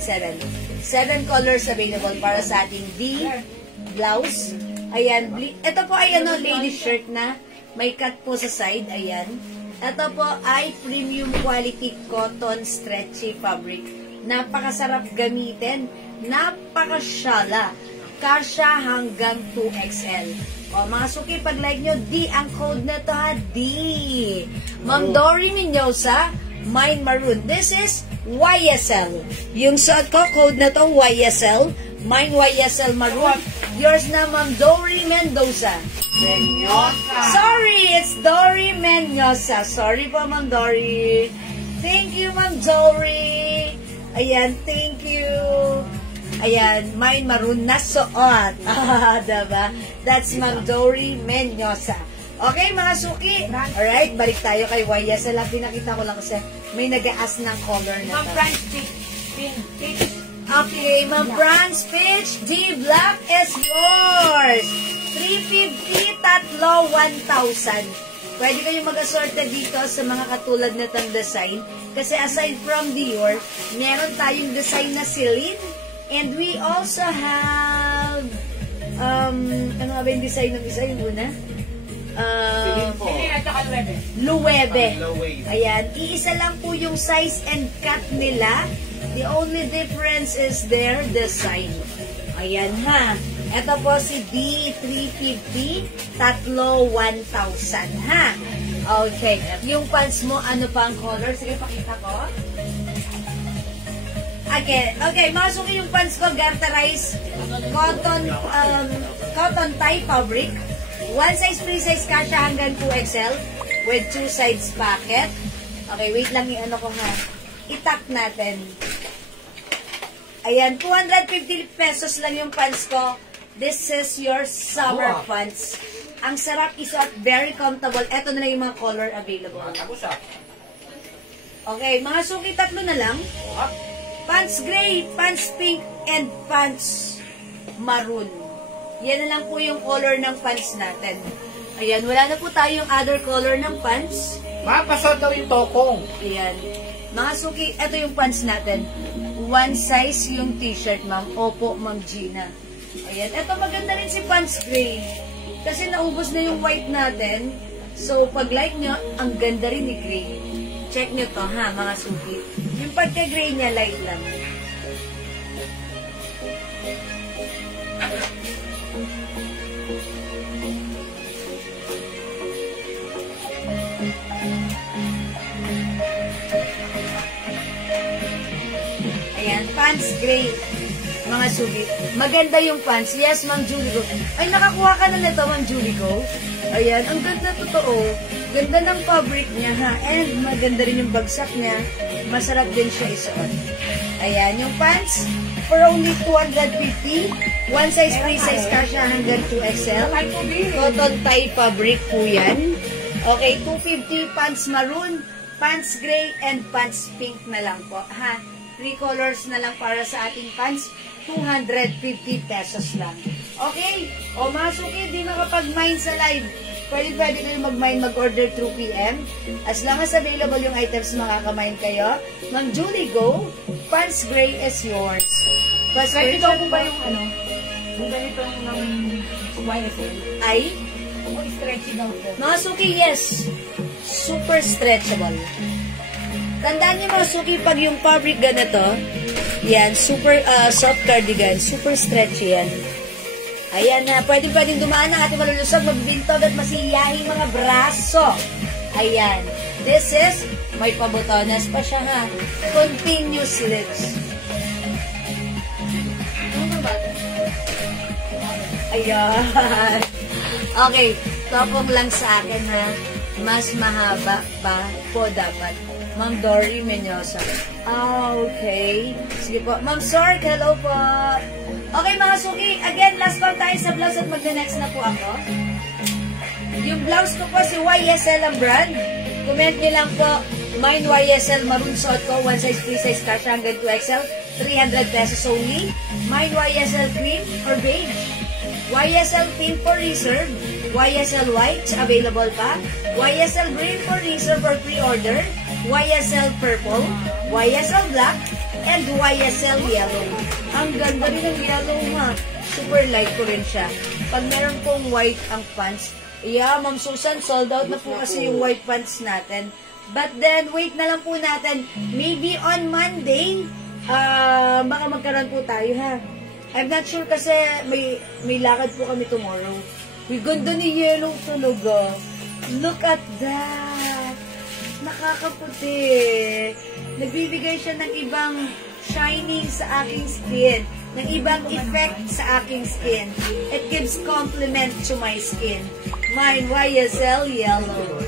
colors available para sa ating D blouse. Ayan. Ito po ay lady shirt na. May cut po sa side. Ayan. Ito po ay premium quality cotton stretchy fabric. Napakasarap gamitin. Napakasyala. Kasha hanggang 2XL. O, mga suki, pag like nyo, D ang code na to ha, D. Ma'am Dory Mendoza, Mine Maroon. This is YSL. Yung suot ko, code na to, YSL. Mine YSL Maroon. Yours na, Ma'am Dory Mendoza. Sorry, it's Dory Mendoza. Sorry po, Ma'am Dory. Thank you, Ma'am Dory. Ayan, thank you. Ayan, Mine Maroon na suot. Diba? That's Ma'am Dory Mendoza. Okay, mga suki. Alright, balik tayo kay YSL. Pinakita ko lang kasi may nag-aas ng color na to. Okay, Ma'am Franz Peach, D Black is yours. 350, tatlo, 1,000. Pwede kayo mag-assorted dito sa mga katulad na tang design. Kasi aside from Dior, meron tayong design na Celine. And we also have, ano nga ba yung design ng isa? Yung una? Loewe. Ayan. Iisa lang po yung size and cut nila. The only difference is their design. Ayan ha. Ito po si D350. Tatlo, 1,000 ha. Okay. Yung pants mo, ano pa ang color? Sige, pakita ko. Okay, masuki yung pants ko, Garterize cotton tie fabric. One size, free size, kasha hanggang 2XL with 2 sides pocket. Okay, wait lang yung ano ko nga. Itak natin. Ayan, 250 pesos lang yung pants ko. This is your summer pants. Ang sarap isuot, very comfortable. Ito na lang yung mga color available. Okay, mga suki, tatlo na lang. Pants gray, pants pink, and pants maroon. Yan na lang po yung color ng pants natin. Ayan, wala na po tayong other color ng pants. Mapasot daw yung tokong. Ayan. Mga suki, ito yung pants natin. One size yung t-shirt, ma'am. Opo, ma'am Gina. Ayan. Ito maganda rin si pants gray. Kasi naubos na yung white natin. So, pag like nyo, ang ganda rin ni gray. Check nyo to, ha, mga suki. Yung pagka-gray niya, light lang. Ayan, pants gray. Mga sugi. Maganda yung pants. Yes, Ma'am Julie Go. Ay, nakakuha ka na nito, Ma'am Julie Go. Ayan, ang ganda totoo. Ganda ng fabric niya, ha. And maganda rin yung bagsak niya. Masarap din siya isuot. Ayan, yung pants for only 250. One size, free size kasha hanggang 2XL. Cotton tie fabric po yan. Okay, 250 pants maroon, pants gray, and pants pink na lang po, ha. 3 colors na lang para sa ating pants, 250 pesos lang. Okay? O mga suki, di makapag-mine sa live. Pwede kayo mag-mine, mag-order through PM. As long as available yung items, makaka-mine kayo. Ma'am Julie, go. Pants gray is yours. Pwede daw po ba yung ano? Yung ganito ng YSL? Ay? O stretchy daw po. Mga suki, yes. Super stretchable. Tandaan niyo mga suki, pag yung fabric ganito, yan, super soft cardigan, super stretchy yan. Ayan na, pwedeng dumaan ang ating malulusog, magbintog at masiyahing mga braso. Ayan. This is, may pabotones pa siya, ha. Continuous slits. Ayan. Okay, topong lang sa akin, ha. Mas mahaba pa po dapat. Ma'am Dory Menyosa. Okay. Sige po. Ma'am Sork, hello po. Okay mga suki, again, last call tayo sa blouse at magna-next na po ako. Yung blouse ko po si YSL ang brand. Comment niyo lang po, mine YSL maroon suot ko, one size, free size kasha hanggang 2XL, 300 pesos only. Mine YSL cream or beige. YSL pink for reserve. YSL white, available pa. YSL green for reserve or pre-order. YSL purple, YSL black, and YSL yellow. Ang ganda rin ng yellow, ha. Super light ko rin siya. Pag meron pong white ang pants, yeah, Ma'am Susan, sold out na po kasi yung white pants natin. But then, wait na lang po natin. Maybe on Monday, baka magkaroon po tayo, ha. I'm not sure kasi may lakad po kami tomorrow. May ganda ni yellow talaga. Look at that. Nakakaputi. Nagbibigay siya ng ibang shining sa aking skin. Ng ibang effect sa aking skin. It gives compliment to my skin. Mine YSL yellow.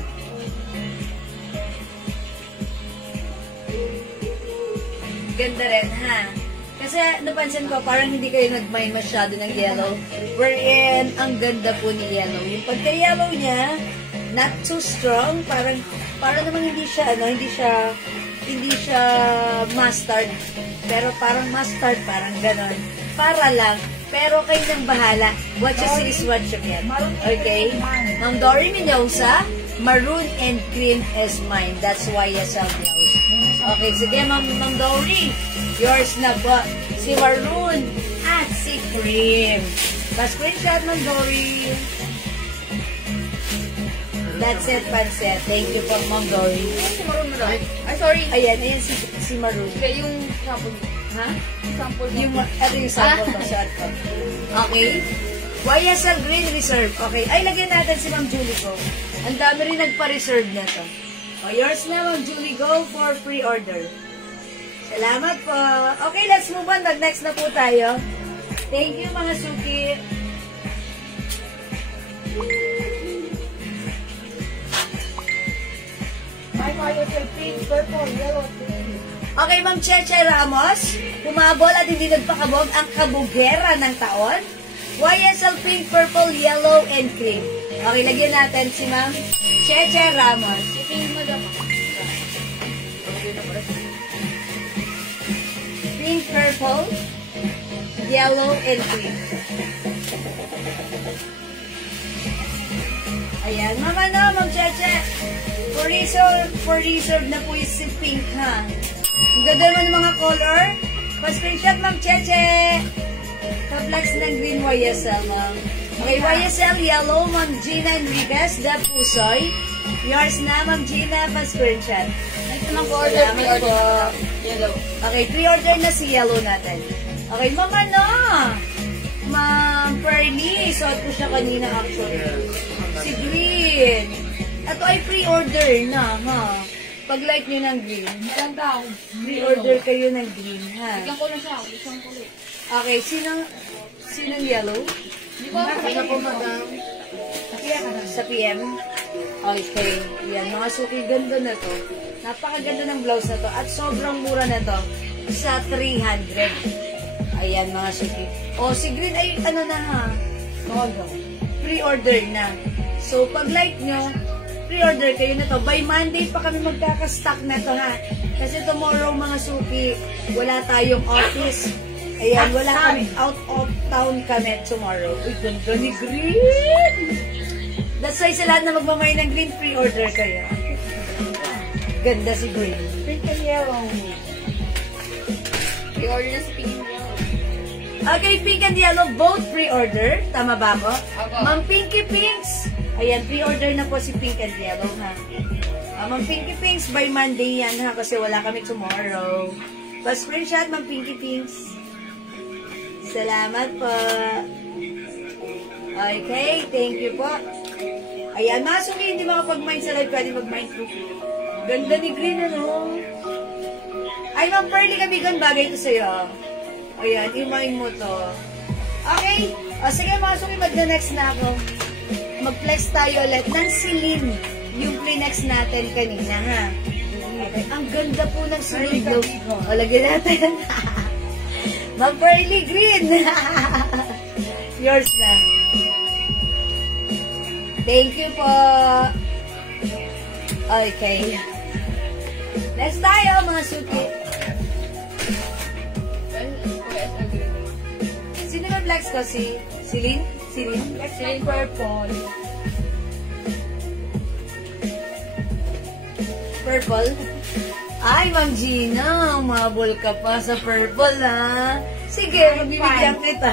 Ganda rin, ha? Kasi napansin ko, parang hindi kayo nag-mine masyado ng yellow. Wherein, ang ganda po ni yellow. Yung pagka-yellow niya, not too strong, parang naman hindi siya mustard, pero parang mustard, parang ganon. Para lang, pero kayo nang bahala. What you see is what you get. Okay? Ma'am Dory Menyosa, maroon and cream is mine. That's why YSL blouse. Okay, sige Ma'am Dory, yours na po. Si maroon at si cream. Pa-screenshot Ma'am Dory. That's it, Panset. Thank you po, Ma'am Dory. Si Maroon na lang. Ay, sorry. Ayan si Maroon. Kaya yung sample. Ha? Sample mo. Ito yung sample ko. Short ko. Okay. YSL Green Reserve. Okay. Ay, lagyan natin si Ma'am Julie ko. Ang dami rin nagpa-reserve na to. O, yours na, Ma'am Julie. Go for pre-order. Salamat po. Okay, let's move on. Next na po tayo. Thank you, mga suki. Okay, Ma'am Cheche Ramos, humabol at hindi nagpakabog ang kabugera ng taon. YSL pink, purple, yellow, and cream. Okay, lagyan natin si Ma'am Cheche Ramos. Pink, purple, yellow, and cream. Ayan, mama no, Ma'am Cheche. For reserve na po yung si Pink, ha? Ang ganda naman ng mga color. Pa-screenshot, Ma'am Cheche. Ka-flex ng green YSL, ma'am. Okay, YSL yellow, Ma'am Gina Enriquez, The Pusoy. Yours na, Ma'am Gina, pa-screenshot. Next naman po order. Salamat po. Yellow. Okay, pre-order na si yellow natin. Okay, mama na. Ma'am Pearly, suot ko siya kanina actually. Si Green. Ito ay pre-order na, ha? Pag-like nyo ng green. Ganda. Pre-order kayo ng green, ha? Isang ko na siya. Isang ko ulit. Okay, sinong yellow? Di ba? Ano po, madam? Sa PM? Okay. Yan, mga suki, ganda na to. Napakaganda ng blouse na to. At sobrang mura na to. Sa 300. Ayan, mga suki. O, si Green ay, ano na ha? Pre-order na. So, pag like nyo, pre-order kayo na to. By Monday pa kami magkakastock na to, ha? Kasi tomorrow, mga suki, wala tayong office. Ayan, wala kami. Out of town kami tomorrow. Uy, ganda ni Green! That's why sa lahat na magmamay ng Green, pre-order kayo. Ganda si Green. Pink and yellow. I-order na si Pink and yellow. Okay, Pink and Yellow, both pre-order. Tama ba ako? Opo. Ma'am Pinky Pinks. Ayan, pre-order na po si Pink and Yellow, ha? Ma'am Pinky Pinks, by Monday yan, ha? Kasi wala kami tomorrow. Pa-screenshot, Ma'am Pinky Pinks. Salamat po. Okay, thank you po. Ayan, mga suki, hindi makapag-mind sa live, pwede mag-mind through. Ganda ni Green, ano? Ay, Ma'am Pearly Kabigan, bagay ito sa'yo. Ayan, imayin mo to. Okay. O, sige mga suki, magna-next na ako. Mag-flex tayo ulit ng Celine. Yung pre-next natin kanina, ha? Okay. Ang ganda po ng Celine blouse. O, lagyan natin. Ma'am Pearly Green. Yours na. Thank you po. Okay. Next tayo, mga suki. Sino na flex ko? Si Celine? Celine purple. Purple? Ay, Ma'am Gina, umabol ka pa sa purple, ha? Sige, magbibigyan kita.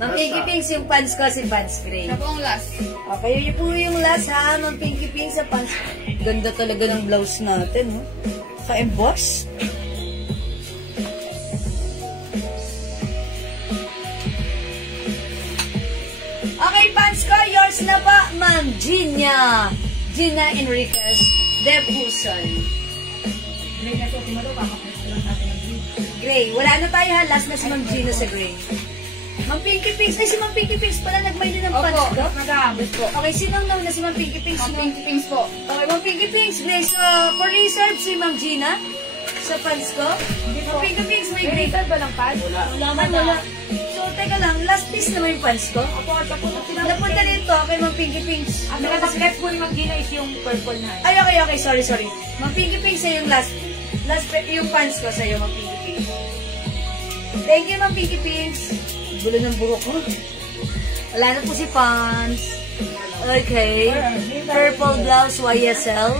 Ma'am Pinky Pinks, yung pants ko, si pants gray. Siya po ang last. Okay, yun po yung last, ha? Ma'am Pinky Pinks sa pants. Ganda talaga ng blouse natin, ha? Ka-emboss. Okay, pants ko, yours na pa, Ma'am Gina Enriquez, De Puson. Gray na siya. Tumalo pa. Lang natin ang green. Gray. Wala na tayo, ha? Last na si Ma'am Gina sa gray. Ma'am Pinky Pinks. Ay, si Ma'am Pinky Pinks pala nag-buy din ng pants ko. Madam. po. Okay, sinong nauna si Ma'am Pinky Pinks? Ang Pink Pinks po. Okay, Ma'am Pinky Pinks, gray. So, for reserve si Ma'am Gina sa pants ko. Ma'am Pinky Pinks, may gray. Gray ba lang pad? Ay, wala. So, teka lang, last piece naman yung pants ko. Ako, Napunta dito kay Ma'am Pinky Pinks. ang nakapag-get po ni Ma'am Gina is yung purple na. Ay, okay, sorry. Ma'am Pinky Pinks, sa'yo yung last yung pants ko sa'yo, Ma'am Pinky Pinks. Thank you, Ma'am Pinky Pinks. Gulo ng buhok ko. Wala na po si pants. Okay. Purple blouse, YSL.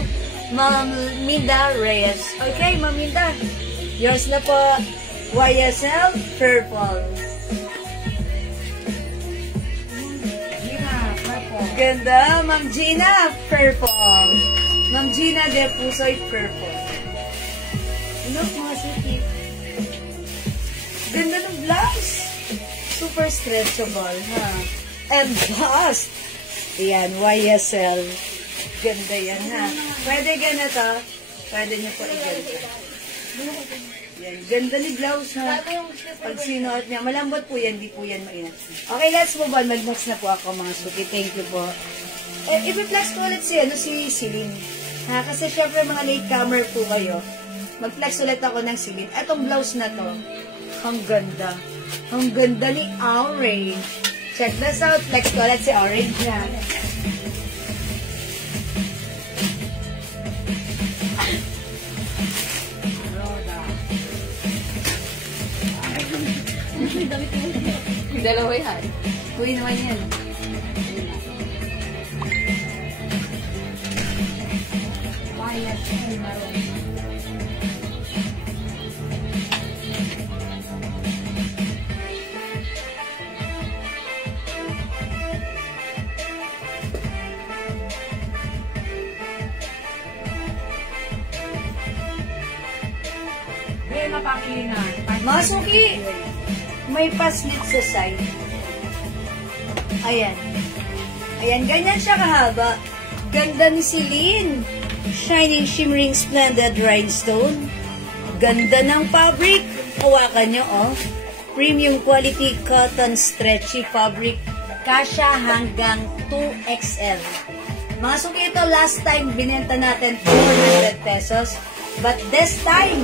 Ma'am Minda Reyes. Okay, Ma'am Minda. Yours na po. YSL, purple. Ganda, Ma'am Gina, purple. Ma'am Gina De Pusoy, purple. Look, mga suki. Ganda ng blouse. Super stretchable, ha? And bust. Ayan, YSL. Ganda yan, ha? Pwede ganito. Pwede nyo po i-ganito. Yan, ganda ni blouse, ha? Pag sinuot niya, malambot po yan, di po yan mainat. Okay, let's move on. Mag-next na po ako, mga suki. Thank you po. I-flex ko ulit si Celine. Ha? Kasi syempre mga latecomer po kayo. Mag-flex ulit ako ng Celine. Etong blouse na to, ang ganda. Ang ganda ni Orange. Check this out. Flex ko ulit si Orange na. Dalawa yan. Uy naman yan. Violet and maroon. May mapamili na. Mga suki, may paslit sa side. Ayan. Ayan, ganyan siya kahaba. Ganda ni Celine. Shining, shimmering, splendid rhinestone. Ganda ng fabric. Hawakan nyo, oh. Premium quality cotton stretchy fabric. Kasya hanggang 2XL. Mga suki, ito last time binenta natin 400 pesos. But this time,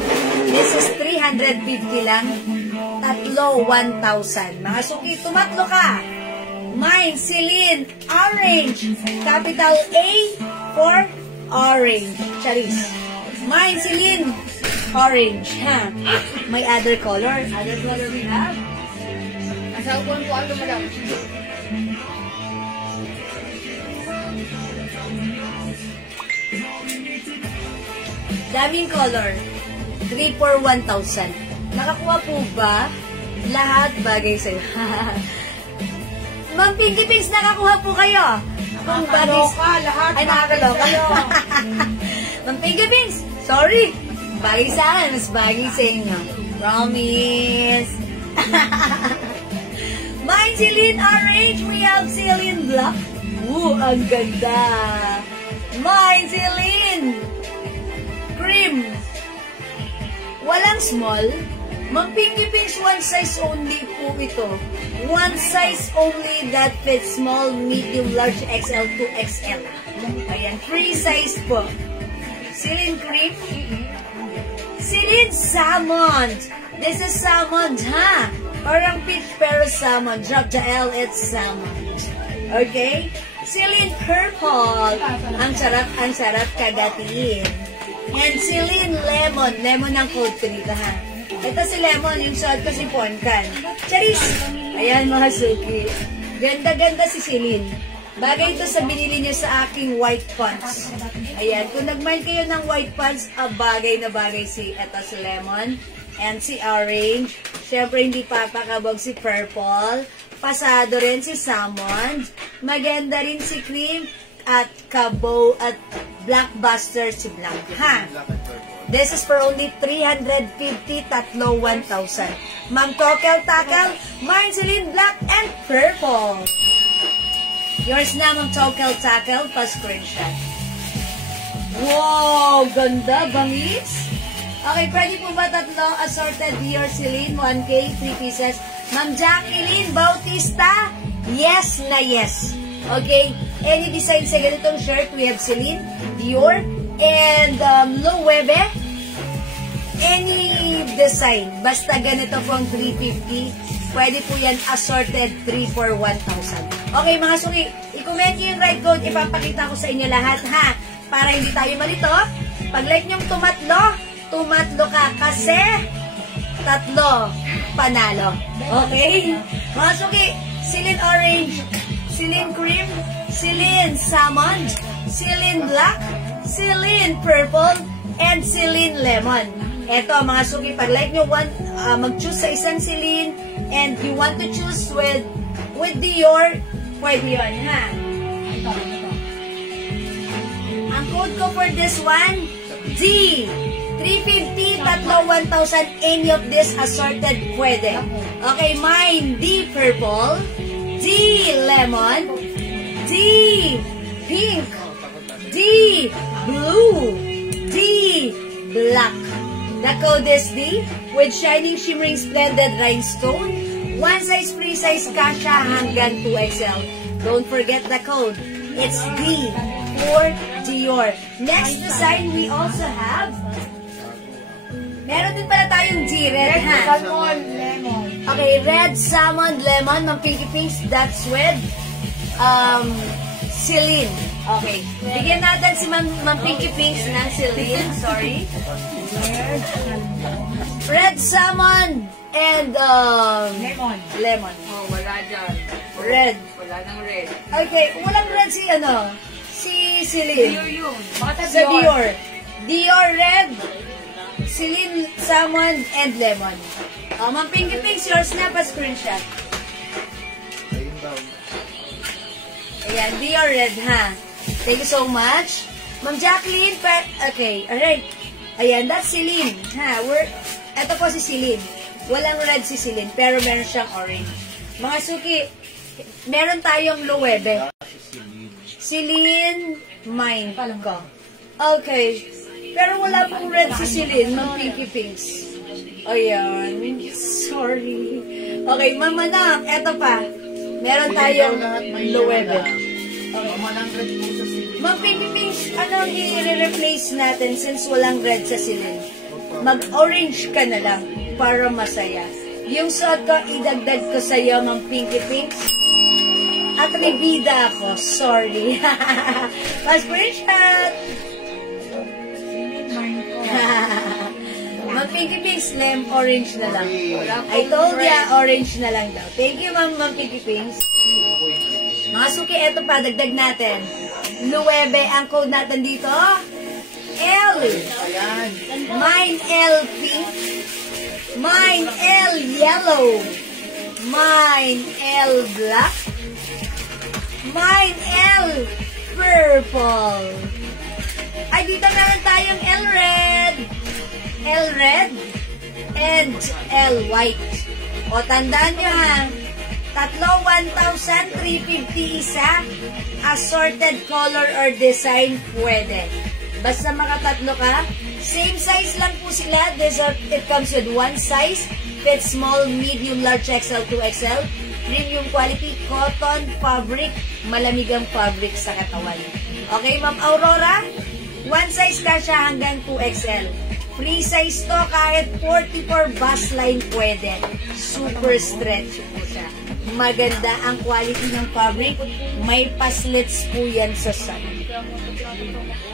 this is 350 lang. Tatlo, 1,000. Mga suki, tumatlo ka. Mine, Celine, orange. Capital A for orange. Charis. Mine, Celine, orange. Ha? May other color. Other color we have. Asa upuan po ano, madam? Daming color. 3 for 1,000. Nakakuha po ba? Lahat bagay sa'yo. Ma'am Pinky Pinks, nakakuha po kayo. Kung bagay Nakakaloka, lahat ay, nakakaloka. bagay sa'yo. Ma'am Pinky Pinks, sorry. Bagay sa akin, mas bagay sa inyo. Promise. Mine, Celine Orange. We have Celine Black. Ooh, ang ganda. Mine, Celine Cream. Walang small. Ma'am Pinky Pinks, one size only po ito. One size only that fits small, medium, large, XL to XL. Ayan, free size po. Celine Cream. Celine Salmon. This is salmon, ha? Parang peach pero salmon. Drop the L, it's salmon. Okay? Celine Purple. Ang sarap kagatiin. And Celine Lemon. Lemon ang code ko dito, ha? Ito si Lemon, yung suot ko si Poncan. Charis! Ayan, mga suki. Ganda-ganda si Celine. Bagay ito sa binili niyo sa aking white pants. Ayan, kung nag-mind kayo ng white pants, bagay na bagay si Lemon and si Orange. Siyempre, hindi papakabog si Purple. Pasado rin si Salmon. Maganda rin si Cream at Cabo at Blockbuster si Black. Ha? This is for only 350, tatlo 1,000. Ma'am Tokel Takel, mine Celine Black and Purple. Yours na, Ma'am Tokel Takel, pa-screenshot. Wow! Ganda, bangis. Okay, pwede po ba tatlo assorted Dior Celine, 1K, 3 pieces. Ma'am Jacqueline Bautista, yes na yes. Okay, any design sa ganitong shirt, we have Celine, Dior, and Loewe. Any design, basta ganito pong 350, pwede po yan assorted 3 for 1,000. Okay, mga suki, i-comment nyo yung right code, ipapakita ko sa inyo lahat, ha? Para hindi tayo malito. Pag-like nyong tumatlo ka kasi tatlo panalo. Okay? Mga suki, Celine Orange, Celine Cream, Celine Salmon, Celine Black, Celine Purple, and Celine Lemon. Eto, mga suki, pag-like nyo, mag-choose sa isang Celine, and you want to choose with Dior, pwede yun, ha? Ito. Ang code ko for this one, D. 350, tatlo 1,000, any of this assorted pwede. Okay, mine, D purple, D lemon, D pink, D blue, D black. The code is D with shining, shimmering, splendid rhinestone. One size, free size, kasha hanggang 2XL. Don't forget the code. It's D for Dior. Next design we also have. Meron din pala tayong D, red, ha? Salmon, lemon. Okay, red, salmon, lemon, Ma'am Pinky Pinks, that's with Celine. Okay. Bigyan natin si Ma'am Pinky Pinks ng Celine. Sorry. Red, salmon, and lemon. Oh, wala dyan. Red. Wala nang red. Okay, walang red si Celine. Dior yun. Baka Sa Dior. Dior Red, Celine Salmon, and Lemon. Ma'am Pinky Pinks, yours na, pa-screenshot. Ayun daw. Ayan, Dior Red, ha? Thank you so much. Ma'am Jacqueline, okay, alright. Ayan, that's Celine, ha? Ito po si Celine. Walang red si Celine, pero meron siyang orange. Mga suki, meron tayong Loewe. Celine, mine ko. Okay. Pero wala pong red si Celine, Ma'am Pinky Pinks. Ayan. Sorry. Okay, Mama na, eto pa. Meron tayong Loewe. Walang red po sa Celine. Ma'am Pinky Pinks, ano i-replace natin since walang red sa Celine? Mag-orange ka na lang para masaya. Yung suot ko, idagdag ko sa'yo, Ma'am Pinky Pinks. At ribida ako. Sorry. Pa-screenshot. Ma'am Pinky Pinks, orange na lang. I told ya, orange na lang daw. Thank you, Ma'am Pinky Pinks. Mga suki, eto pa, dagdag natin. Loewe, ang code natin dito. L. Ayan. Mine L pink. Mine L yellow. Mine L black. Mine L purple. Ay, dito meron tayong L red. L red and L white. O, tandaan nyo ha. Tatlo, 1,350 isa. Assorted color or design, pwede. Basta makatatlo ka. Same size lang po sila. It comes with one size. Fits small, medium, large, XL, 2XL. Premium quality, cotton, fabric. Malamig ang fabric sa katawan. Okay, Ma'am Aurora? One size ka siya hanggang 2XL. Free size to, kahit 44 bust line pwede. Super stretch po siya. Maganda ang quality ng fabric. May paslits po yan sa sun.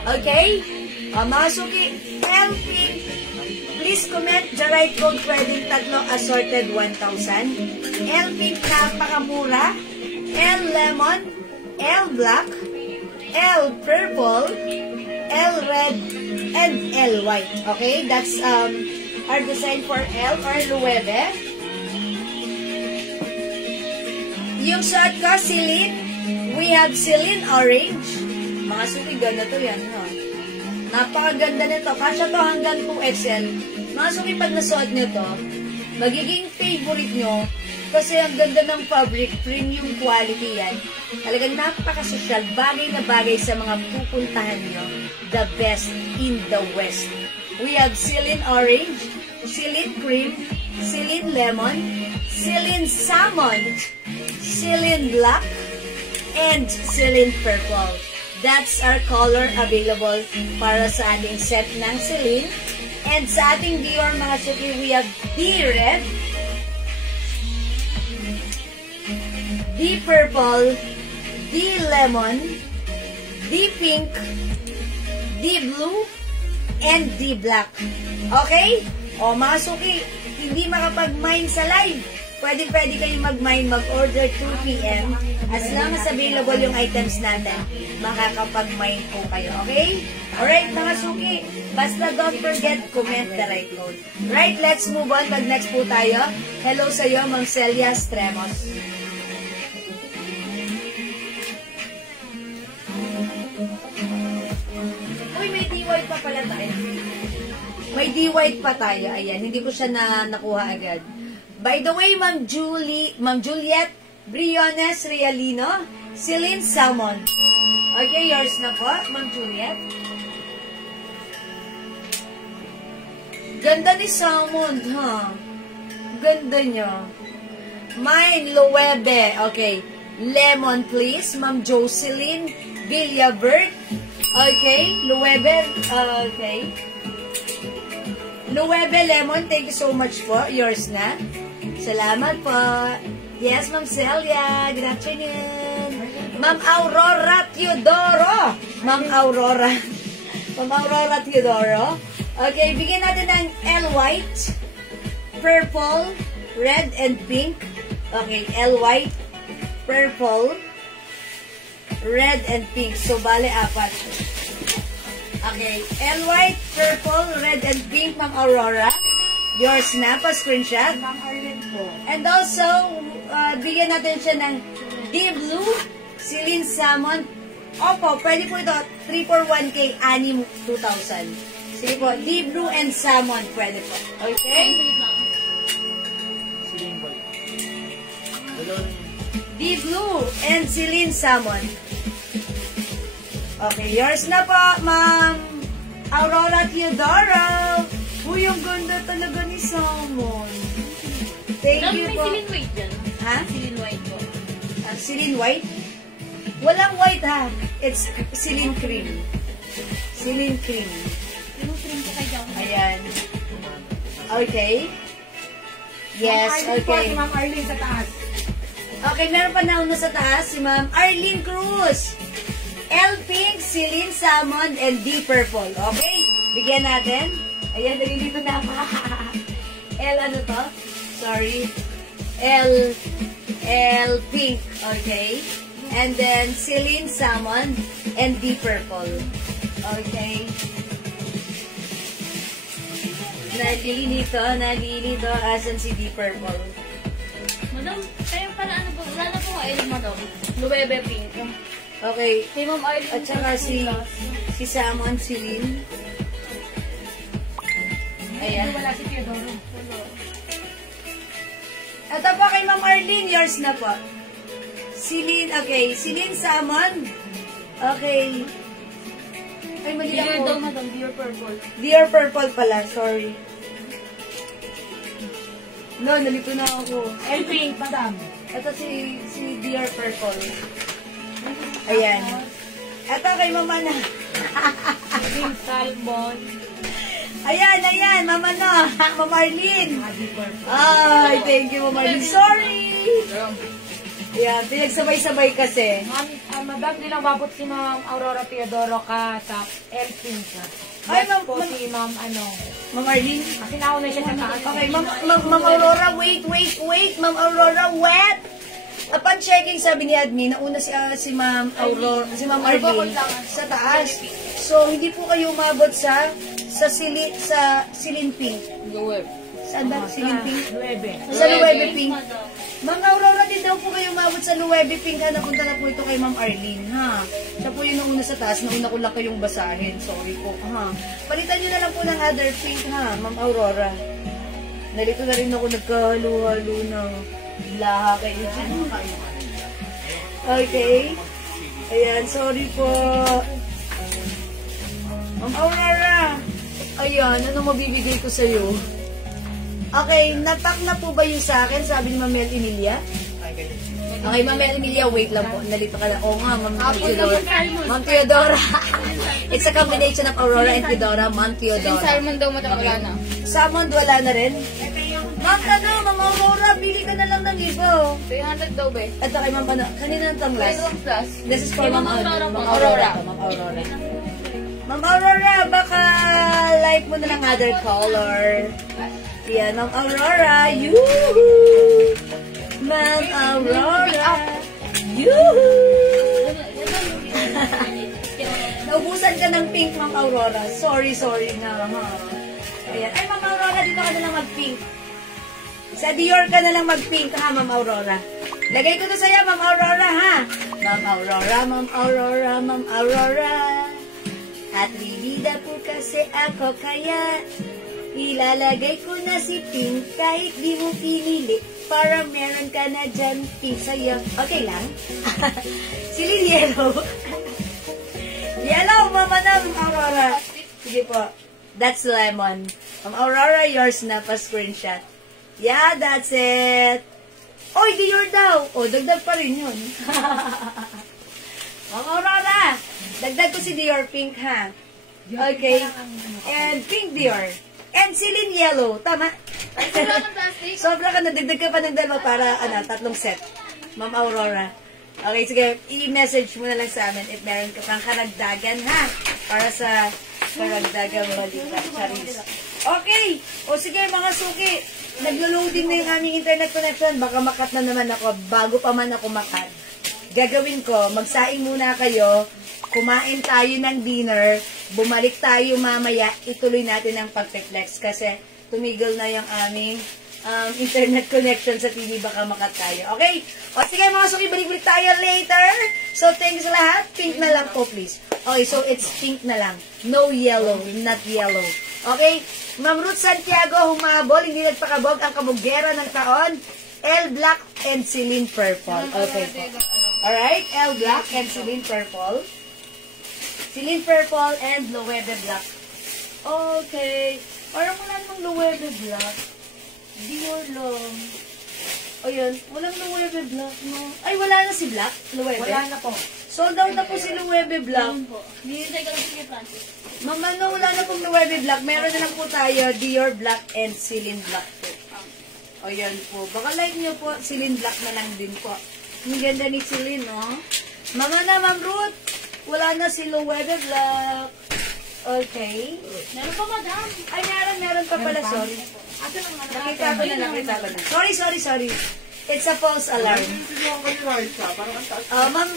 Okay? Mga suki, L pink. Please comment the right code. Pwedeng tatlo, assorted 1,000. L pink, napakamura. L lemon. L black. L purple. L red. And L white. Okay? That's our design for L or Loewe. Yung suot ko, Celine. We have Celine orange. Mga suki, ganda to yan, no? Napakaganda nito. Kasya to hanggang 2XL. Mga suki, pag nasuot nyo to, magiging favorite nyo kasi ang ganda ng fabric, premium quality yan. Talagang napakasosyal, bagay na bagay sa mga pupuntahan nyo. The best in the West. We have Celine orange, Celine cream, Celine lemon, Celine salmon, Celine black, and Celine purple. That's our color available para sa ating set ng Celine. And sa ating Dior, mga suki, we have D red, D purple, D lemon, D pink, D blue, and D black. Okay? O mga suki, hindi makapag-mine sa live. Pwede kayong mag-mine, mag-order 2 p.m. As long as available yung items natin, makakapag-mine po kayo. Okay? Alright, mga suki. Basta don't forget, comment the right code. Right, let's move on. Mag-next po tayo. Hello sa'yo, Ma'am Celia Stremos. Uy, may D-white pa pala tayo. May D-white pa tayo. Ayan, hindi ko siya nakuha agad. By the way, Ma'am Juliet Briones Realino, Celine Salmon. Okay, yours na po, Ma'am Juliet. Ganda ni Salmon, ha? Ganda niya. Mine, Loewe. Okay. Lemon, please. Ma'am Jocelyn Villabert. Okay. Loewe. Okay. Loewe Lemon, thank you so much po. Yours na. Salamat po. Yes, Ma'am Celia. Good afternoon. Ma'am Aurora Teodoro. Ma'am Aurora Teodoro. Okay, bigyan natin ng L white, purple, red, and pink. Okay, L white, purple, red, and pink. So, bale, 4. Okay. L white, purple, red, and pink, Ma'am Aurora. Yours na, pa-screenshot. Ma'am Arlene po. And also, bigyan natin siya ng deep blue, Celine Salmon. Opo, pwede po ito, 341K, anim 2,000. Sige po, deep blue and salmon, pwede po. Okay? Deep blue and Celine Salmon. Okay, yours na po, Ma'am Aurora Teodoro. Uy, ang ganda talaga ni Salmon. Thank you May po. Celine White dyan. Ha? Celine White po. Celine White? Walang white ha. It's Celine Cream. Celine Cream. Yung cream ko kay Jao. Ayan. Okay. Yes, Arlene po, si okay. Ma'am Arlene sa taas. Okay, meron pa nauna sa taas si Ma'am Arlene Cruz. L Pink, Celine Salmon, and D Purple. Okay? Bigyan natin. Ayan, nalilito na ako. L ano to? Sorry. L Pink. Okay? And then Celine Salmon and D Purple. Okay? Nalilito. Asan si D Purple? Madam, kayo pala ano po, wala na po kayo, madam. Nuwebe pink. Okay. Kay Ma'am Arlene. At saka si Salmon, Celine. Ayan. Wala si Teodoro. Ito po kay Ma'am Arlene, yours na po. Celine, okay. Celine Salmon. Okay. Ay, mali Dear daw, ako. madam. Dear purple. Dear Purple pala, sorry. No, nalito na ako. El Pink, madam. Ito si Dear Purple. Ayan. Ito kay Mama na. Pink Salmon. Ayan, Mama na. Mama Arlene. Ay, thank you, Mama Arlene. Sorry. Ayan, pinagsabay-sabay kasi. Madam, nilang babot si Ma'am Aurora Teodoro ka sa El Pink. Ay, Next Ma'am, po si Ma'am Mama Arlene. kasi nauna siya sa taas. Okay, Ma'am Aurora, wait. Ma'am Aurora, wet. Upon checking, sabi ni admin, nauna si Ma'am Aurora, si Ma'am Arlene sa taas. So, hindi po kayo umabot sa Celine Pink. Saan ba? Celine Pink? 9. Sa Nueve Pink. Ma'am Aurora, din daw po kayo umabot sa Nueve Pink, ha? Napunta na po ito kay Ma'am Arlene, ha? Siya po yung nauna sa taas, nauna ko lang kayong basahin. Sorry po, ha? Palitan nyo na lang po ng other pink, ha? Ma'am Aurora. Nalito na rin ako, nagkahalo-halo na. Laha kayo dyan. Okay. Ayan, sorry po. Ma'am Aurora. Ayan, ano mabibigay ko sa'yo? Okay, napak na po ba yung sa akin? Sabi ni Ma'am Mel Emilia. Okay, Ma'am Mel Emilia, wait lang po. Nalito ka lang. Oo nga, Ma'am Teodora. Ma'am Teodora. It's a combination of Aurora and Teodora. Ma'am Teodora. Salmon daw, madam. Wala na. Salmon, wala na rin. Ma'am, Ma'am Aurora, bili ka na lang ng iba. 300 daw, be. Ito kay Ma'am, kanina ang tanglas. 1 plus. This is for Kay Ma'am Ma'am Ma'am Aurora. Aurora. Ma'am Aurora. Ma'am Aurora, baka like mo na lang other color. Yan, Ma'am Aurora. Yoo-hoo! Ma'am Aurora. Yoo-hoo! Naubusan ka ng pink, Ma'am Aurora. Sorry na. Ha? Ayan. Ay, Ma'am Aurora, dito ka na lang mag-pink. Sa Dior ka na lang mag-pink, ha, Ma'am Aurora. Lagay ko to sa'yo, Ma'am Aurora, ha? Ma'am Aurora, Ma'am Aurora, Ma'am Aurora. At bibida po kasi ako kaya ilalagay ko na si pink kahit di mo pinili para meron ka na dyan pink sa'yo. Okay lang? Celine Yellow. Yellow, Mama na, Ma'am Aurora. Sige po. That's lemon. Ma'am Aurora, yours na pa screenshot. Yeah, that's it. Oy, Dior daw. O, dagdag pa rin yun. Ma'am Aurora, dagdag ko si Dior pink, ha? Okay. And pink Dior. And Celine Yellow. Tama? Sobra ka, nadagdag ka pa ng dalawa para, 3 set. Ma'am Aurora. Okay, sige. I-message mo na lang sa amin if meron ka pang karagdagan, ha? Para sa karagdagan balita. Charis. Okay. O sige, mga suki. Naglo-loading na yung aming internet connection. Baka makat na naman ako. Bago pa man ako makat. Gagawin ko, magsaing muna kayo. kumain tayo ng dinner, bumalik tayo mamaya, ituloy natin ang pagpe-flex kasi tumigil na yung aming internet connection sa TV, baka makat tayo. Okay? O sige mga suki, balik-balik tayo later. So thanks sa lahat. Pink na lang po please. Okay, so it's pink na lang. No yellow, not yellow. Okay? Ma'am Ruth Santiago, humabol, hindi nagpakabog ang kabugera ng taon. L Black and Celine Purple. Okay po. Alright, L Black and Celine Purple. Celine Purple and Loewe Black. Okay. Parang wala namang Loewe Black. Dior lang. O yun, walang Loewe Black, no? Ay, wala na si Black? Loewe? Wala na po. Sold out na po si Loewe Black. Ayun po. Hinihintay ko lang si Francis. Mama, no, wala na pong Loewe Black. Meron na lang po tayo, Dior Black and Celine Black po. O yan po. Baka like nyo po, Celine Black na lang din po. Ang ganda ni Celine, no? Mama na, Ma'am Ruth. Wala na si Loewe Black. Okay. Meron pa, madam. Ay, meron pa pala, sorry. Ate lang, madam. Nakita ko na. Sorry. It's a false alarm.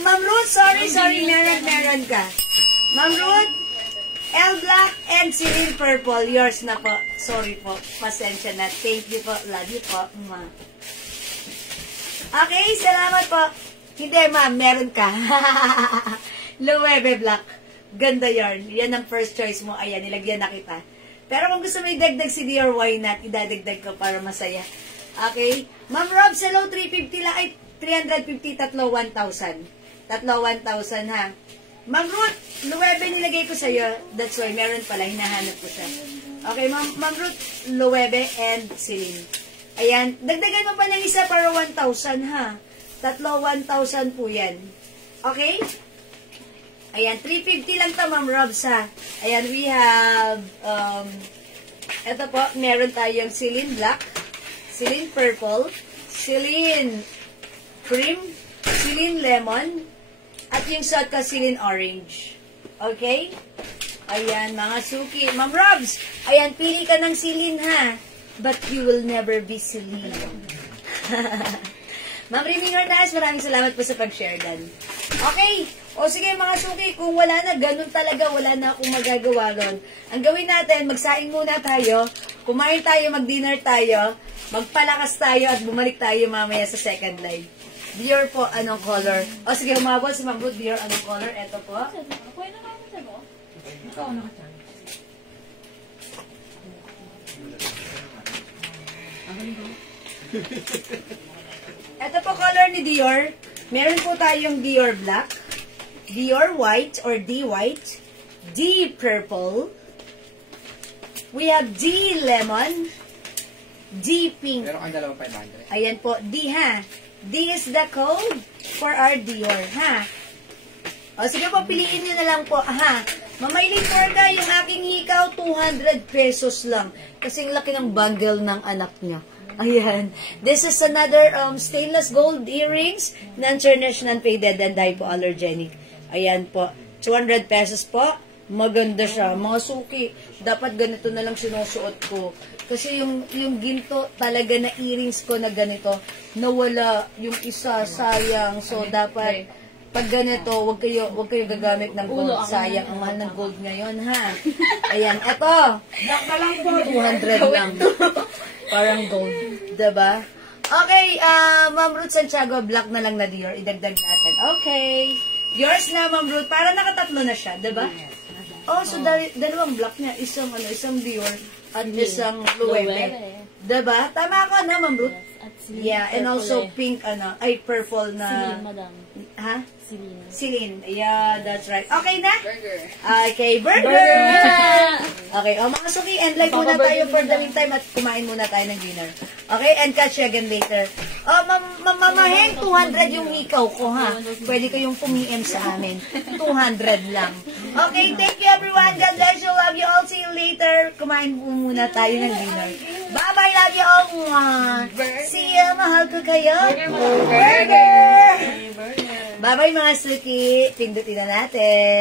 Ma'am Ruth, sorry, meron ka. Ma'am Ruth, L Black and Celine Purple, yours na po. Sorry po, pasensya na. Thank you po, love you po. Okay, salamat po. Hindi ma'am, meron ka. Loewe Black. Ganda yarn. Yan ang first choice mo. Ayan, nilagyan na kita. Pero kung gusto mo idagdag si Dior, why not? Idadagdag ko para masaya. Okay? Ma'am Rob, sa low 350 lang. Ay, 350, tatlo 1,000. Tatlo 1,000 ha. Ma'am Ruth, Loewe nilagay ko sa'yo. That's why, meron pala. Hinahanap ko siya. Okay, Ma'am Ruth, Loewe and Celine. Ayan. Dagdagan mo pa ng isa para 1,000 ha. Tatlo 1,000 po yan. Okay? Ayan, 350 lang to, Ma'am Robs, ha. Ayan, we have, ito po, meron tayong Celine Black, Celine Purple, Celine Cream, Celine Lemon, at yung shot ka, Celine Orange. Okay? Ayan, mga suki. Ma'am Robs, ayan, pili ka ng Celine, ha. But you will never be Celine. Ma'am Riming Ornas, maraming salamat po sa pag-share dan. Okay. O sige mga suki, kung wala na, ganun talaga, wala na akong magagawa ron. Ang gawin natin, magsaing muna tayo, kumain tayo, mag-dinner tayo, magpalakas tayo at bumalik tayo mamaya sa second live. Dior po, anong color? O sige, humabol si Ma'am Ruth, Dior, anong color? Eto po. Kuya na kami sa mo? Ikaw na ka. Ito po color ni Dior. Meron po tayong Dior Black, Dior White or D White, D Purple, we have D Lemon, D Pink. Meron kang dalawang 500. Ayan po, D ha. D is the code for our Dior, ha? O sige po, piliin nyo na lang po, ha? Mamailing Porga, yung aking hikaw, 200 pesos lang. Kasing laki ng bundle ng anak niya. Ayan. This is another stainless gold earrings, non-international faded and hypoallergenic. Ayan po. 200 pesos po. Maganda siya. Mga suki, dapat ganito na lang sinusuot ko. Kasi yung ginto talaga na earrings ko na ganito, nawala yung isa, sayang. So, dapat pag ganito, wag kayo gagamit ng gold. Sayang, ang mahal ng gold ngayon, ha? Ayan, eto. 200 lang. Parang gold. Diba? Okay, Ma'am Ruth Santiago, black na lang na Dior. Idagdag natin. Okay. Yours na, Ma'am Ruth. Para nakatatlo na siya, diba? Oh, so dalawang black niya. Isang Dior at isang Loewe. Diba? Tama ako, no, Ma'am Ruth? Yeah, and also pink, purple na... Celine, madam. Ha? Celine. Celine. Yeah, that's right. Okay na? Okay, burger! Okay, mga suki, end live muna tayo for the meantime at kumain muna tayo ng dinner. Okay, and catch you again later. Mamaheng, 200 yung ikaw ko, ha? Pwede kayong pumiem sa amin. 200 lang. Okay, thank you everyone. God bless you. Love you all. See you later. Kumain muna tayo ng dinner. Bye-bye. Love you all. See you. Mahal ko kayo. Burger! Bye-bye mga suki. Pindutin na natin.